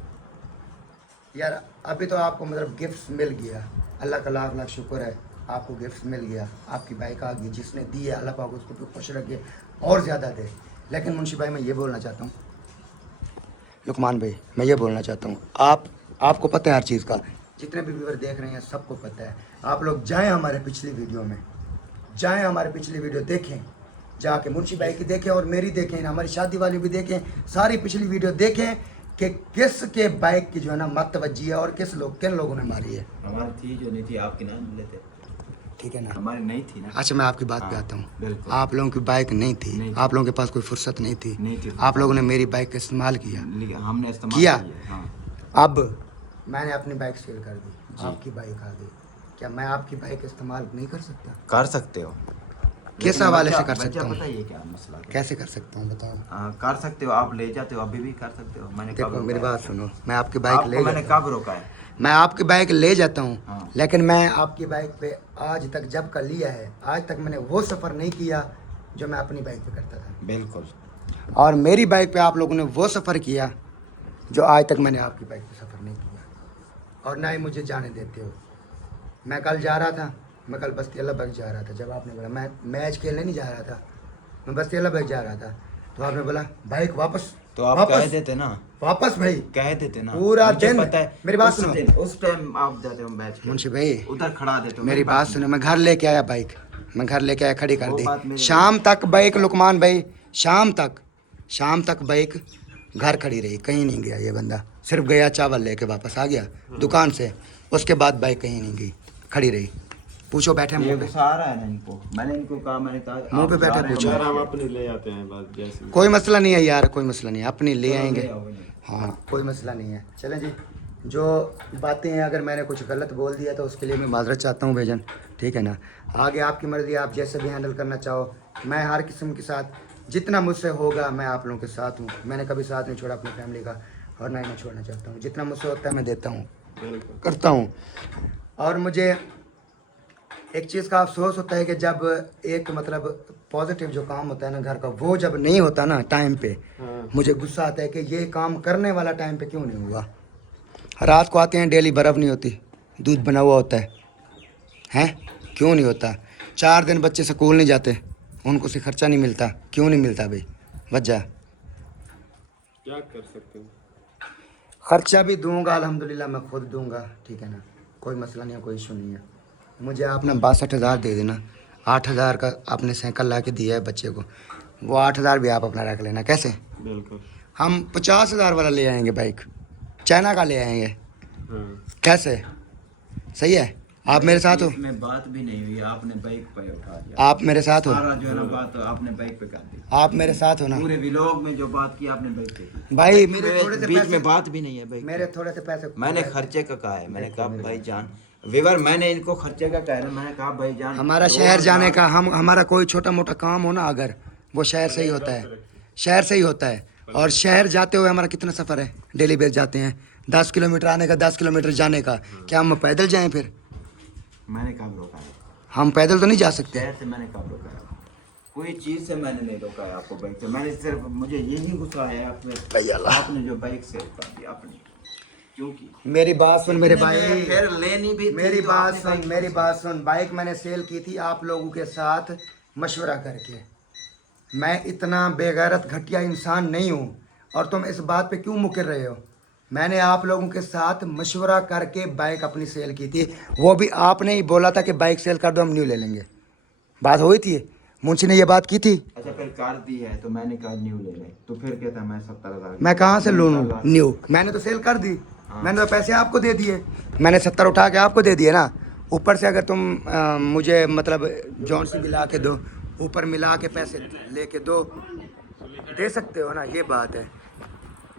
यार, अभी तो आपको मतलब गिफ्ट्स मिल गया, अल्लाह का लाख लाख शुक्र है, आपको गिफ्ट्स मिल गया, आपकी बाइक आ गई, जिसने दी है अल्लाह पाक उसको भी खुश रखे और ज़्यादा दे। लेकिन मुंशी भाई मैं ये बोलना चाहता हूँ, लुकमान भाई मैं ये बोलना चाहता हूँ, आपको पता है हर चीज़ का, जितने भी व्यूअर देख रहे हैं सबको पता है। आप लोग जाएँ हमारे पिछली वीडियो में, जाएँ हमारे पिछली वीडियो देखें, जाके मुंशी भाई की देखें और मेरी देखें, हमारी शादी वाली भी देखें, सारी पिछली वीडियो देखें कि किस के बाइक की जो है ना मत वजी है और किन लोगों ने मारी है। हमारी थी जो नहीं थी आपकी नाम लेते, ठीक है ना। हमारी नहीं थी ना। अच्छा मैं आपकी बात पे हाँ, आता हूँ, बिल्कुल। आप लोगों की बाइक नहीं थी, नहीं थी। आप लोगों के पास कोई फुर्सत नहीं थी, नहीं थी। आप लोगों ने मेरी बाइक का इस्तेमाल किया, हमने इस्तेमाल किया। हाँ। अब मैंने अपनी बाइक सेल कर दी, आपकी बाइक आ गई, क्या मैं आपकी बाइक इस्तेमाल नहीं कर सकता? कर सकते हो। किस लेकिन हवाले से बच्चा- कर सकता बच्चा हूँ? पता है ये क्या मसला है? कैसे कर सकता हूँ बताओ। कर सकते हो, आप ले जाते हो, अभी भी कर सकते हो। मैंने कब देखो रोका मेरी है? बात सुनो, मैं आपकी बाइक आपको ले मैंने जाता हूँ, कब रोका है? मैं आपकी बाइक ले जाता हूँ, हाँ। लेकिन मैं आपकी बाइक पे आज तक जब का लिया है, आज तक मैंने वो सफ़र नहीं किया जो मैं अपनी बाइक पे करता था। बिल्कुल। और मेरी बाइक पे आप लोगों ने वो सफ़र किया जो आज तक मैंने आपकी बाइक पे सफ़र नहीं किया, और ना ही मुझे जाने देते हो। मैं कल जा रहा था, मैं कल बस्ती अल्लाह बाग जा रहा था, जब आपने बोला, मैं मैच खेलने नहीं जा रहा था, मैं बस्ती अल्लाह बाग जा रहा था, तो आपने बोला बाइक वापस, तो आप कह देते ना, वापस भाई, कह देते ना। पूरा मुझे दिन। पता है, मेरी बात उस सुनो। दिन, उस टाइम आप जाते हो मैच खेलने, मुंशी भाई उधर खड़ा देते हो। मेरी बात सुनो, मैं घर लेके आया बाइक, मैं घर लेके आया, खड़ी कर वो बात दी, मेरी- शाम तक बाइक, लुकमान भाई शाम तक बाइक घर खड़ी रही, कहीं नहीं गया ये बंदा, सिर्फ गया चावल लेके वापस आ गया दुकान से, उसके बाद बाइक कहीं नहीं गई, खड़ी रही। पूछो बैठे ये मुंह पे, गुस्सा आ रहा है ना इनको। मैंने इनको कहा, मैंने कहा मुंह पे आप बैठे जा रहे हो, पूछो। यार हम अपने ले जाते हैं बस जैसे भी। कोई मसला नहीं है यार, कोई मसला नहीं है, अपनी ले चलो, आएंगे, ले आओ इन्हें। हाँ कोई मसला नहीं है। चलें जी, जो बातें हैं अगर मैंने कुछ गलत बोल दिया तो उसके लिए मैं माजरत चाहता हूँ भाईजान, ठीक है ना। आगे आपकी मर्ज़ी, आप जैसे भी हैंडल करना चाहो, मैं हर किस्म के साथ जितना मुझसे होगा मैं आप लोगों के साथ हूँ। मैंने कभी साथ नहीं छोड़ा अपनी फैमिली का, और ना ही मैं छोड़ना चाहता हूँ। जितना मुझसे होता है मैं देता हूँ, बिल्कुल। करता हूँ। और मुझे एक चीज़ का अफसोस होता है कि जब एक मतलब पॉजिटिव जो काम होता है ना घर का, वो जब नहीं होता ना टाइम पे, हाँ। मुझे गुस्सा आता है कि ये काम करने वाला टाइम पे क्यों नहीं हुआ। रात को आते हैं, डेली बर्फ़ नहीं होती, दूध बना हुआ होता है, हैं क्यों नहीं होता। 4 दिन बच्चे स्कूल नहीं जाते, उनको से खर्चा नहीं मिलता, क्यों नहीं मिलता भाई वजह। क्या कर सकते हो? खर्चा भी दूंगा अल्हम्दुलिल्लाह, मैं खुद दूंगा, ठीक है ना, कोई मसला नहीं है, कोई इशू नहीं है। मुझे आपने 62,000 दे देना, 8,000 का आपने साइकिल ला के दिया है बच्चे को, वो 8,000 भी आप अपना रख लेना। कैसे? बिल्कुल। हम 50,000 वाला ले आएंगे बाइक, चाइना का ले आएंगे, हाँ। कैसे? सही है? आप मेरे साथ हो, इसमें बात भी नहीं हुई, आपने बाइक पे उठा दिया। आप मेरे साथ हो, सारा जो है ना बात आपने बाइक पे कर दी। आप मेरे साथ हो ना पूरे व्लॉग में जो बात की आपने बाइक पे की। भाई। मेरे थोड़े से बीच पैसे, में बात भी नहीं है बाइक। मेरे थोड़े से पैसे मैंने खर्चे का कहा है, मैंने कहा भाई जान विवर, मैंने इनको खर्चे का कहा है, मैंने कहा भाई जान हमारा शहर जाने का, हमारा कोई छोटा मोटा काम हो ना अगर, वो शहर से ही होता है, शहर से ही होता है। और शहर जाते हुए हमारा कितना सफ़र है, डेली बेस जाते हैं, 10 किलोमीटर आने का, 10 किलोमीटर जाने का, क्या हम पैदल जाएं फिर? मैंने कब रोका है? हम पैदल तो नहीं जा सकते। शहर से मैंने कब रोका है? कोई चीज़ से मैंने नहीं रोका है आपको बाइक से। मैंने सिर्फ, मुझे यही गुस्सा है आप पे, भैया अल्लाह। आपने जो बाइक से कर दी अपनी, क्यों की? मेरी बात सुन मेरे भाई, फिर लेनी भी थी मेरी तो बात आपने सुन, बाइक मेरी बात सुन। बाइक मैंने सेल की थी आप लोगों के साथ मशवरा करके। मैं इतना बेगैरत घटिया इंसान नहीं हूँ, और तुम इस बात पे क्यों मुकर रहे हो? मैंने आप लोगों के साथ मशवरा करके बाइक अपनी सेल की थी, वो भी आपने ही बोला था कि बाइक सेल कर दो, हम न्यू ले लेंगे। बात हुई थी, मुंशी ने ये बात की थी। अच्छा फिर कार दी है तो मैंने कहा न्यू ले ले, तो फिर कहता मैं 70,000 मैं कहाँ से लूँ मैंने कहा, न्यू? मैंने तो सेल कर दी, हाँ। मैंने तो पैसे आपको दे दिए, मैंने 70 उठा के आपको दे दिए ना। ऊपर से अगर तुम मुझे मतलब जौन सी मिला के दो, ऊपर मिला के पैसे लेके दो, दे सकते हो ना, ये बात है।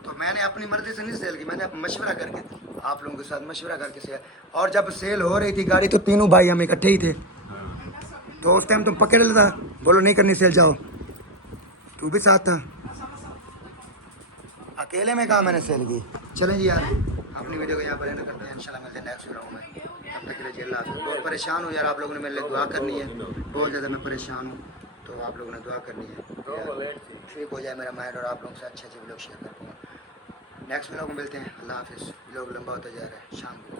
तो मैंने अपनी मर्जी से नहीं सेल की, मैंने मशवरा करके आप लोगों के साथ मशवरा करके सेल। और जब सेल हो रही थी गाड़ी तो तीनों भाई हम इकट्ठे ही थे, तो उस टाइम तुम पकड़ लेता, बोलो नहीं करनी सेल, जाओ। तू भी साथ था, अकेले में कहा मैंने सेल की। चलें जी यार, अपनी वीडियो को यहाँ पर एंड करते हैं, इंशाल्लाह मिलते हैं नेक्स्ट वीडियो में। तब तक के लिए अल्लाह हाफ़िज़। बहुत परेशान हूँ यार, आप लोगों ने मेरे लिए दुआ करनी है, बहुत ज़्यादा मैं परेशान हूँ, तो आप लोगों ने दुआ करनी है ठीक हो जाए मेरा माइंड, और आप लोगों से अच्छे वीडियो शेयर कर पाऊँ। नेक्स्ट व्लॉग में मिलते हैं, अल्लाह हाफ़िज़। व्लॉग लंबा होता जा रहा है, शाम को